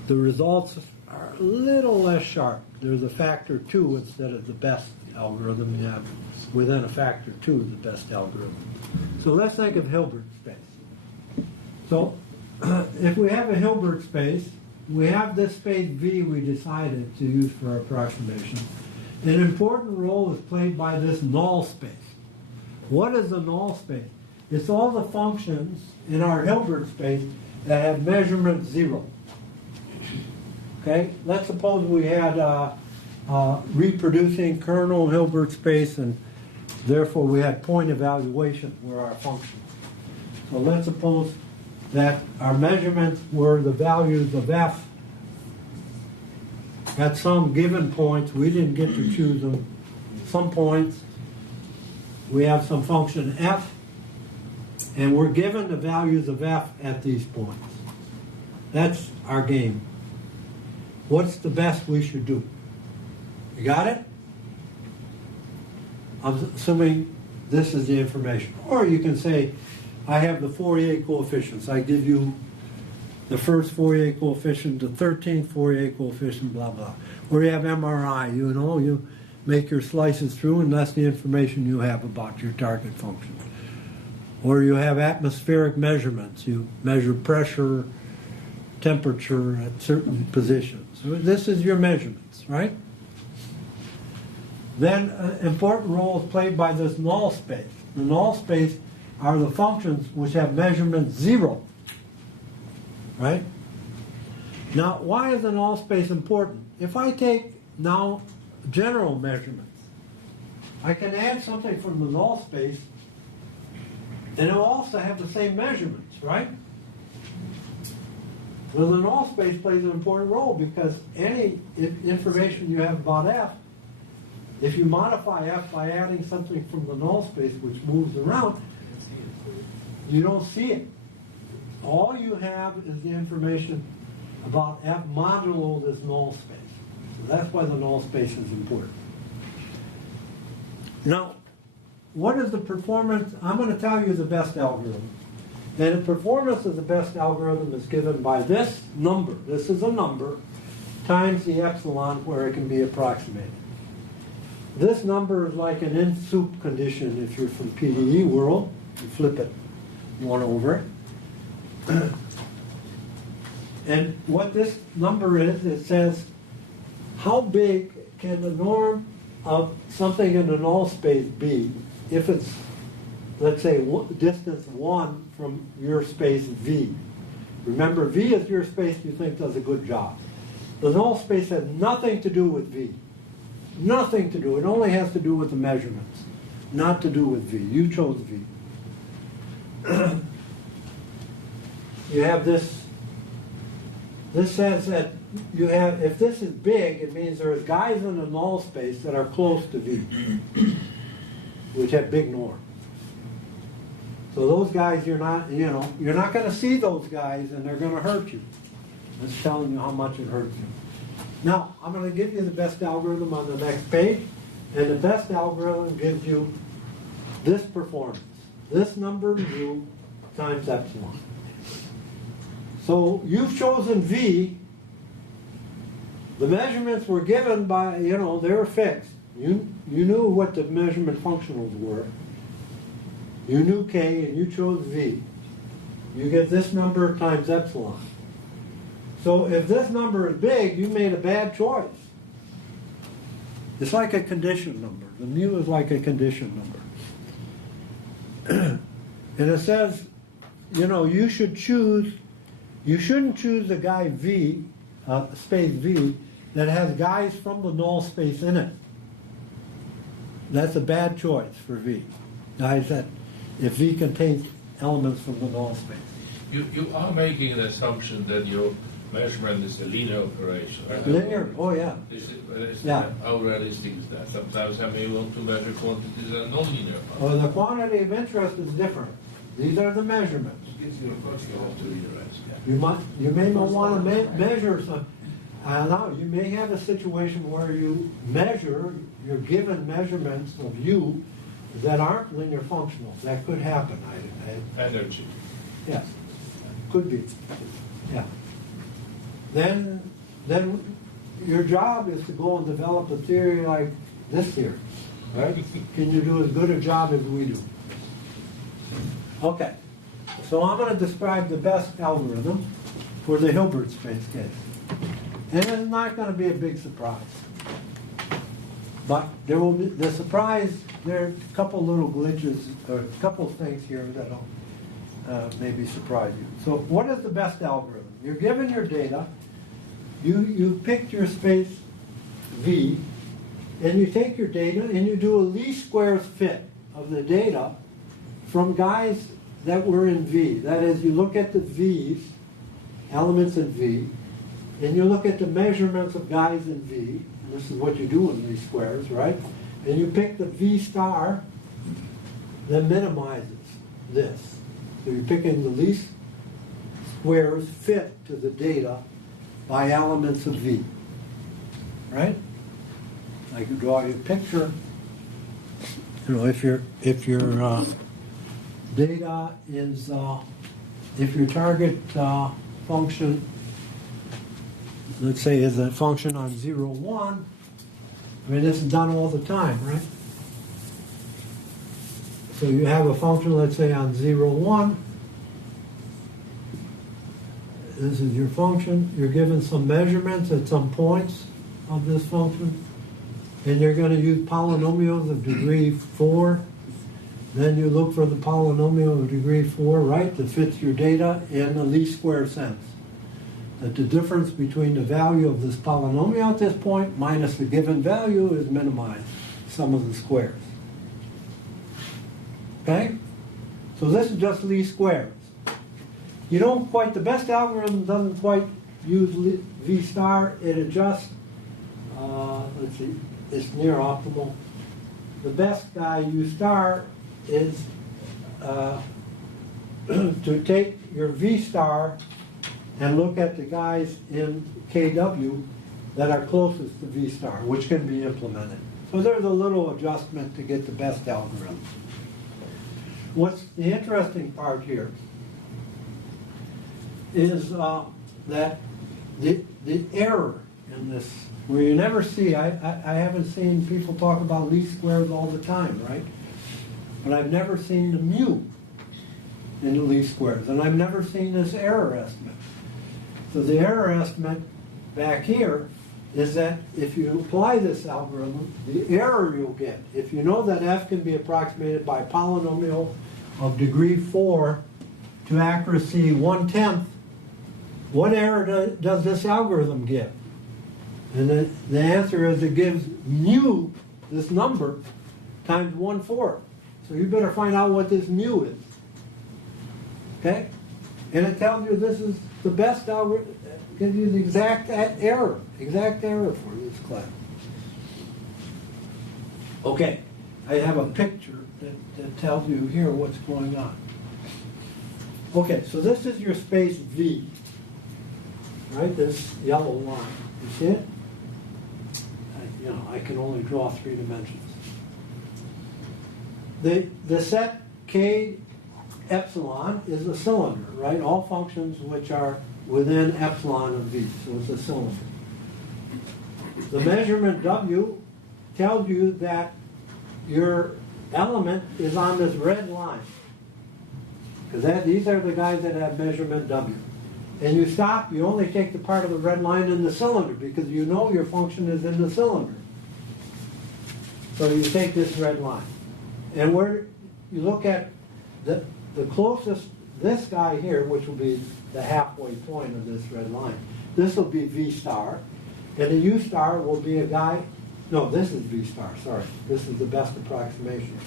The results are a little less sharp. There's a factor 2 instead of the best algorithm. You have within a factor 2 the best algorithm. So let's think of Hilbert space. So if we have a Hilbert space, we have this space V we decided to use for approximation. An important role is played by this null space. What is the null space? It's all the functions in our Hilbert space that have measurement 0. Okay, let's suppose we had reproducing kernel Hilbert space and Therefore, we had point evaluation were our function. So let's suppose that our measurements were the values of f at some given points. We didn't get to choose them. Some points, we have some function f, and we're given the values of f at these points. That's our game. What's the best we should do? You got it? I'm assuming this is the information. Or you can say, I have the Fourier coefficients. I give you the first Fourier coefficient, the 13th Fourier coefficient, blah, blah. Or you have MRI, you know, you make your slices through, and that's the information you have about your target function. Or you have atmospheric measurements. You measure pressure, temperature at certain positions. So this is your measurements, right? Then an important role is played by this null space. The null space are the functions which have measurement 0. Right? Now, why is the null space important? If I take now general measurements, I can add something from the null space, and it will also have the same measurements, right? Well, the null space plays an important role because any information you have about f, if you modify f by adding something from the null space which moves around, you don't see it. All you have is the information about f modulo this null space. So that's why the null space is important. Now, what is the performance? I'm going to tell you the best algorithm. And the performance of the best algorithm is given by this number. This is a number times the epsilon where it can be approximated. This number is like an in-soup condition if you're from PDE world. You flip it 1 over it. And what this number is, it says how big can the norm of something in the null space be if it's, let's say, distance 1 from your space V. Remember, V is your space you think does a good job. The null space has nothing to do with V. Nothing to do. It only has to do with the measurements, not to do with V. You chose V. You have this. This says that you have, if this is big, it means there's guys in the null space that are close to V, which have big norms. So those guys, you're not going to see those guys, and they're going to hurt you. It's telling you how much it hurts you. Now, I'm going to give you the best algorithm on the next page, and the best algorithm gives you this performance. This number mu times epsilon. So you've chosen V. The measurements were given by, they were fixed. You knew what the measurement functionals were. You knew K and you chose V. You get this number times epsilon. So if this number is big, you made a bad choice. It's like a condition number. The mu is like a condition number. And it says, you shouldn't choose the guy V, space V, that has guys from the null space in it. That's a bad choice for V. Guys that, if V contains elements from the null space. You are making an assumption that your measurement is a linear operation, right? Linear? Oh, yeah. Yeah. How realistic is that? Sometimes I may want to measure quantities that are non-linear. Well, the quantity of interest is different. These are the measurements. You may not want to measure some. Now, you may have a situation where you measure your given measurements of U that aren't linear functional. That could happen. Energy. Yes, could be. Yeah. Then your job is to go and develop a theory like this theory, right? Can you do as good a job as we do? Okay. So I'm going to describe the best algorithm for the Hilbert space case. And it's not going to be a big surprise. But there will be the surprise. There are a couple little glitches, or a couple of things here that'll maybe surprise you. So what is the best algorithm? You're given your data. You picked your space V, and you take your data and you do a least squares fit. of the data from guys that were in V. That is, you look at the V's, elements in V, and you look at the measurements of guys in V, and this is what you do in these squares, right? And you pick the V star that minimizes this. So you're picking the least squares fit to the data by elements of V, right? I can draw you a picture. You know, if your data is, if your target function, let's say, is a function on 0, 1, I mean, this is done all the time, right? So you have a function, let's say, on 0, 1. This is your function. You're given some measurements at some points of this function. And you're going to use polynomials of degree 4. Then you look for the polynomial of degree 4, right, that fits your data in the least square sense. That the difference between the value of this polynomial at this point minus the given value is minimized, sum of the squares. Okay? So this is just least squares. You don't quite, the best algorithm doesn't quite use V star. It adjusts, let's see, it's near optimal. The best guy, U star, is to take your V star and look at the guys in KW that are closest to V star, which can be implemented. So there's a little adjustment to get the best algorithm. What's the interesting part here is that the error in this, where you never see, I haven't seen people talk about least squares all the time, right? But I've never seen the mu in the least squares, and I've never seen this error estimate. So the error estimate back here is that if you apply this algorithm, the error you'll get, if you know that f can be approximated by a polynomial of degree 4 to accuracy 1/10, what error does this algorithm give? And the answer is it gives mu, this number, times 1/4. So you better find out what this mu is. Okay? And it tells you this is the best algorithm, gives you the exact error for this class. Okay, I have a picture that tells you here what's going on. Okay, so this is your space V, right? This yellow line. You see it? I can only draw 3 dimensions. The set K epsilon is a cylinder, right? All functions which are within epsilon of V, so it's a cylinder. The measurement W tells you that your element is on this red line, because these are the guys that have measurement W. And you stop, you only take the part of the red line in the cylinder, because you know your function is in the cylinder. So you take this red line. And where you look at the closest, this guy here, which will be the halfway point of this red line, this will be V star. And the U star will be a guy, no, this is V star, sorry. This is the best approximation.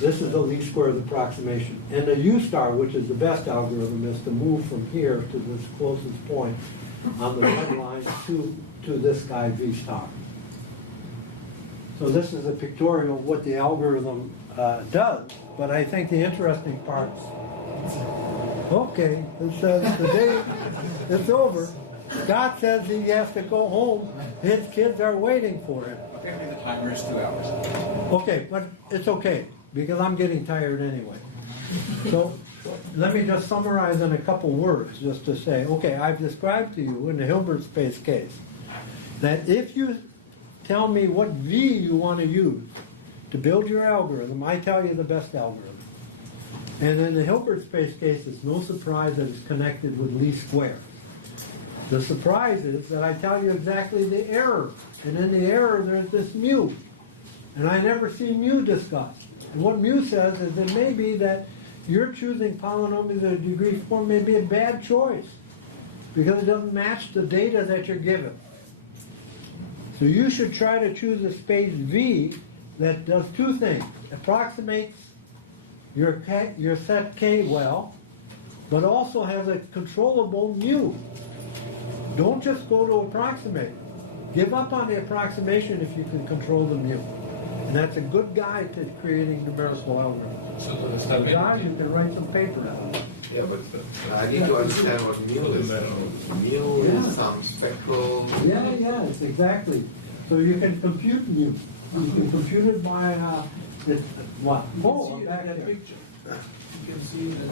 This is the least squares approximation. And the U star, which is the best algorithm, is to move from here to this closest point on the red line to this guy V star. So this is a pictorial of what the algorithm does, but I think the interesting part, okay, it says the day it's over. Scott says he has to go home. His kids are waiting for him. Apparently the timer is 2 hours. Okay, but it's okay, because I'm getting tired anyway. So let me just summarize in a couple words, just to say, okay, I've described to you in the Hilbert space case that if you tell me what V you want to use to build your algorithm, I tell you the best algorithm. And in the Hilbert space case, it's no surprise that it's connected with least squares. The surprise is that I tell you exactly the error. And in the error, there's this mu. And I never see mu discussed. And what mu says is it may be that you're choosing polynomials of degree 4 may be a bad choice because it doesn't match the data that you're given. So you should try to choose a space V that does two things. Approximates your set K well, but also has a controllable mu. Don't just go to approximate. Give up on the approximation if you can control the mu. And that's a good guide to creating numerical algorithms. So the So guide, you can write some paper on it. Yeah, but I need to understand what mu is. Mu Yeah. is some spectral. Yeah, it's exactly. So you can compute mu. You can compute it by, what? You Oh, can I'm see it back in that there. picture. You can see that.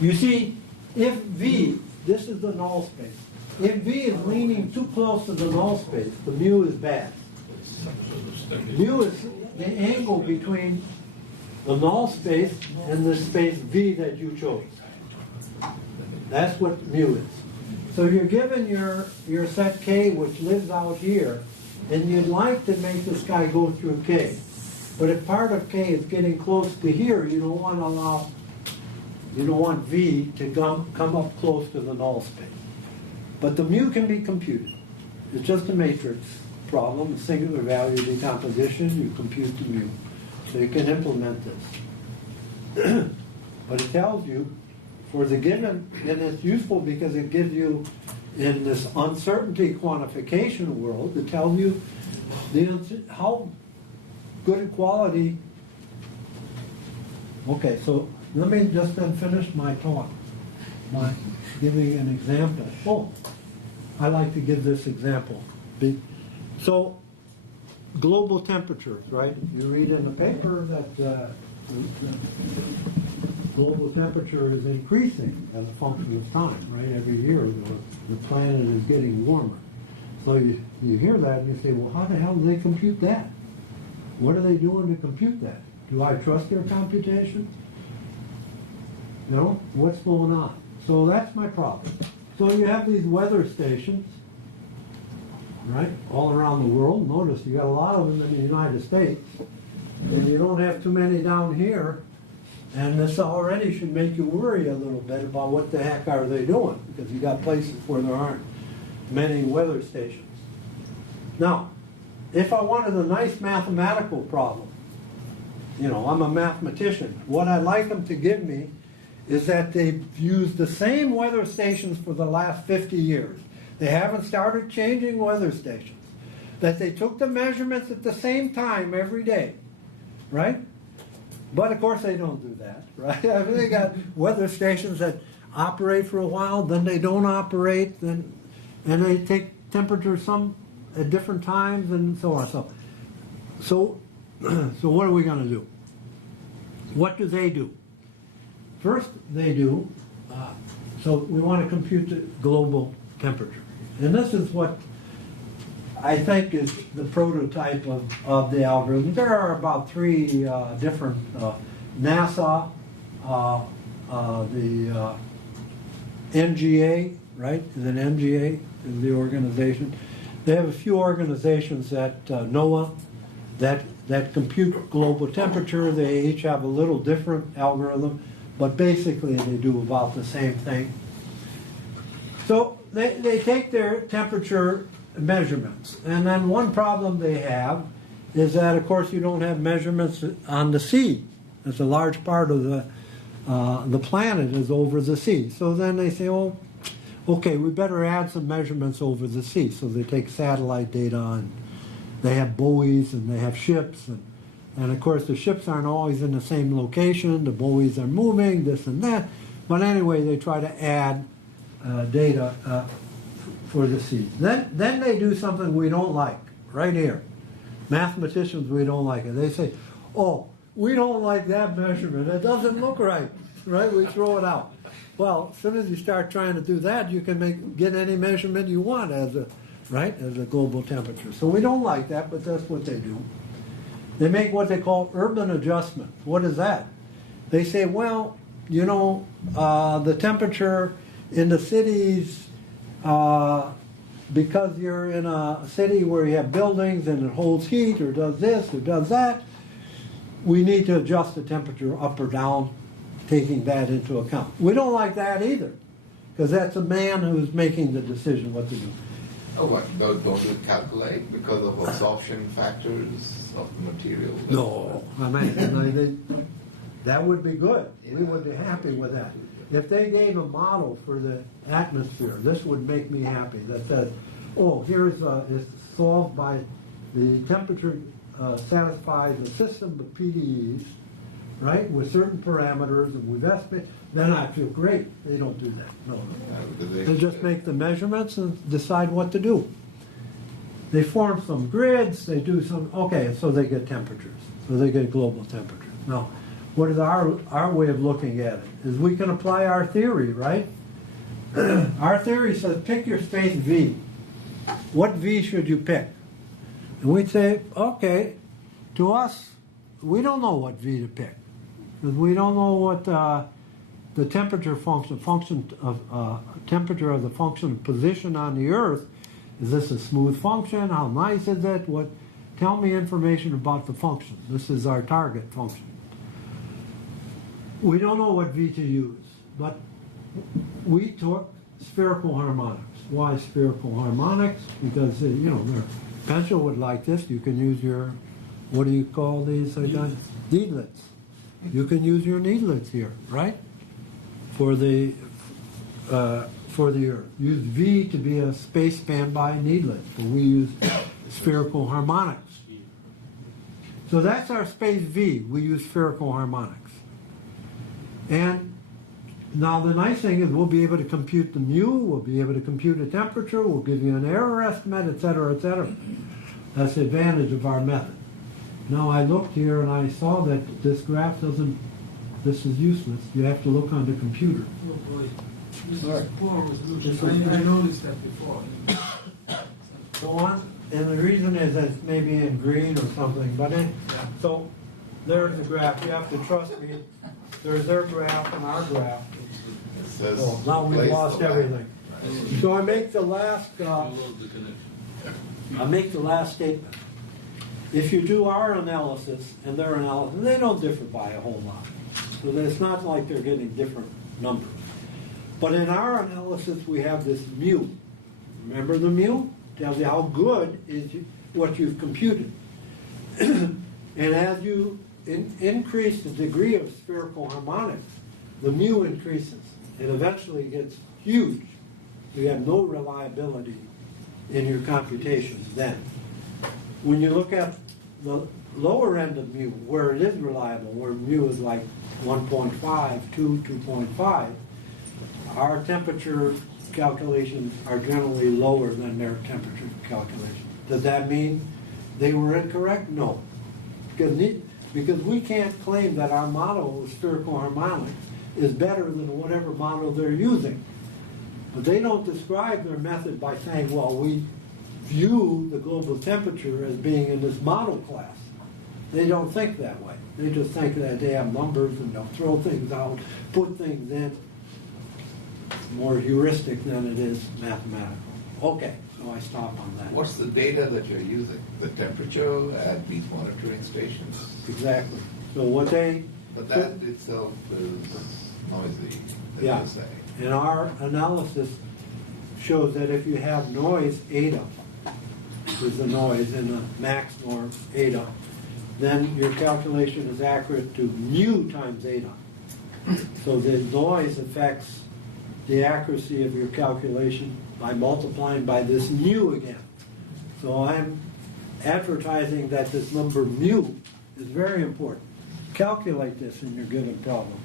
You see, if V, this is the null space. If V is leaning too close to the null space, the mu is bad. Mu is the angle between the null space and the space V that you chose. That's what mu is. So you're given your set K, which lives out here, and you'd like to make this guy go through K. But if part of K is getting close to here, you don't want V to come up close to the null space. But the mu can be computed. It's just a matrix problem, a singular value decomposition, you compute the mu. So you can implement this. But it tells you, for the given, and it's useful because it gives you, in this uncertainty quantification world, it tells you how good a quality. Okay, so let me just then finish my talk by giving an example. Oh, I like to give this example. So, global temperatures, right? You read in the paper that global temperature is increasing as a function of time, right? Every year the planet is getting warmer. So you hear that and you say, well, how the hell do they compute that? What are they doing to compute that? Do I trust their computation? No? What's going on? So that's my problem. So you have these weather stations, right, all around the world. Notice you got a lot of them in the United States, and you don't have too many down here. And this already should make you worry a little bit about what the heck are they doing, because you got places where there aren't many weather stations. Now, if I wanted a nice mathematical problem, you know, I'm a mathematician, what I'd like them to give me is that they've used the same weather stations for the last 50 years. They haven't started changing weather stations. That they took the measurements at the same time every day, right? But of course they don't do that, right? I mean, they got weather stations that operate for a while, then they don't operate, and they take temperature some at different times and so on. So what are we going to do? What do they do? First, they do, so we want to compute the global temperature. And this is what I think is the prototype of the algorithm. There are about three different, NASA, the MGA, right? Is it MGA is the organization? They have a few organizations that NOAA that compute global temperature. They each have a little different algorithm, but basically they do about the same thing. So they take their temperature measurements, and then one problem they have is that, of course, you don't have measurements on the sea. That's a large part of the planet is over the sea. So then they say, oh, okay, we better add some measurements over the sea. So they take satellite data, and they have buoys, and they have ships, and of course the ships aren't always in the same location. The buoys are moving, this and that. But anyway, they try to add data for the sea. Then they do something we don't like, right here. Mathematicians, we don't like it. They say, oh, we don't like that measurement. It doesn't look right, right? We throw it out. Well, as soon as you start trying to do that, you can get any measurement you want as a global temperature. So we don't like that, but that's what they do. They make what they call urban adjustment. What is that? They say, well, you know, the temperature in the cities, because you're in a city where you have buildings and it holds heat or does this or does that, we need to adjust the temperature up or down, taking that into account. We don't like that either, because that's a man who's making the decision what to do. Oh, what? Don't you calculate because of absorption factors of the material? No, I mean, that would be good. We would be happy with that. If they gave a model for the atmosphere, this would make me happy. That says, oh, it's solved by the temperature satisfies a system of PDEs, right, with certain parameters, and with estimates, then I feel great. They don't do that. No. They just make the measurements and decide what to do. They form some grids, they do some, okay, so they get temperatures. So they get global temperatures. Now, what is our way of looking at it? Is we can apply our theory, right? Our theory says pick your space V. What V should you pick? And we'd say, okay, to us, we don't know what V to pick. Because we don't know what the temperature function of temperature of the function of position on the Earth. Is this a smooth function? How nice is it? What? Tell me information about the function. This is our target function. We don't know what V to use, but we took spherical harmonics. Why spherical harmonics? Because their pencil would like this. You can use your, what do you call these? Needlets. You can use your needlets here, right? For the Earth. Use V to be a space span-by needlet, but we use spherical harmonics. So that's our space V. We use spherical harmonics. And now the nice thing is we'll be able to compute the mu, we'll be able to compute a temperature, we'll give you an error estimate, etc., etc. That's the advantage of our method. Now I looked here and I saw that this graph doesn't, this is useless. You have to look on the computer. Oh boy, this All right. is poor resolution. I noticed that before. Go on, and the reason is that it's maybe in green or something, but so there's the graph. You have to trust me. There's their graph and our graph. It says So now we've place lost the everything. line. So I make the last statement. If you do our analysis and their analysis, they don't differ by a whole lot. So it's not like they're getting different numbers. But in our analysis, we have this mu. Remember the mu? Tells you how good is what you've computed. And as you increase the degree of spherical harmonics, the mu increases. It eventually gets huge. You have no reliability in your computations then. When you look at the lower end of mu, where it is reliable, where mu is like 1.5, 2.5, our temperature calculations are generally lower than their temperature calculations. Does that mean they were incorrect? No. Because we can't claim that our model of spherical harmonics is better than whatever model they're using. But they don't describe their method by saying, well, we view the global temperature as being in this model class. They don't think that way. They just think that they have numbers and they'll throw things out, put things in. It's more heuristic than it is mathematical. Okay, so I stop on that. What's the data that you're using? The temperature at these monitoring stations? Exactly. So what they... But that itself is noisy, as Yeah. you say. And our analysis shows that if you have noise eta, is the noise in the max norm eta, then your calculation is accurate to mu times eta. So the noise affects the accuracy of your calculation by multiplying by this mu again. So I'm advertising that this number mu is very important. Calculate this in your given problem,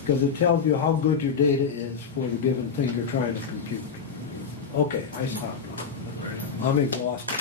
because it tells you how good your data is for the given thing you're trying to compute. Okay, I stopped. I'm exhausted.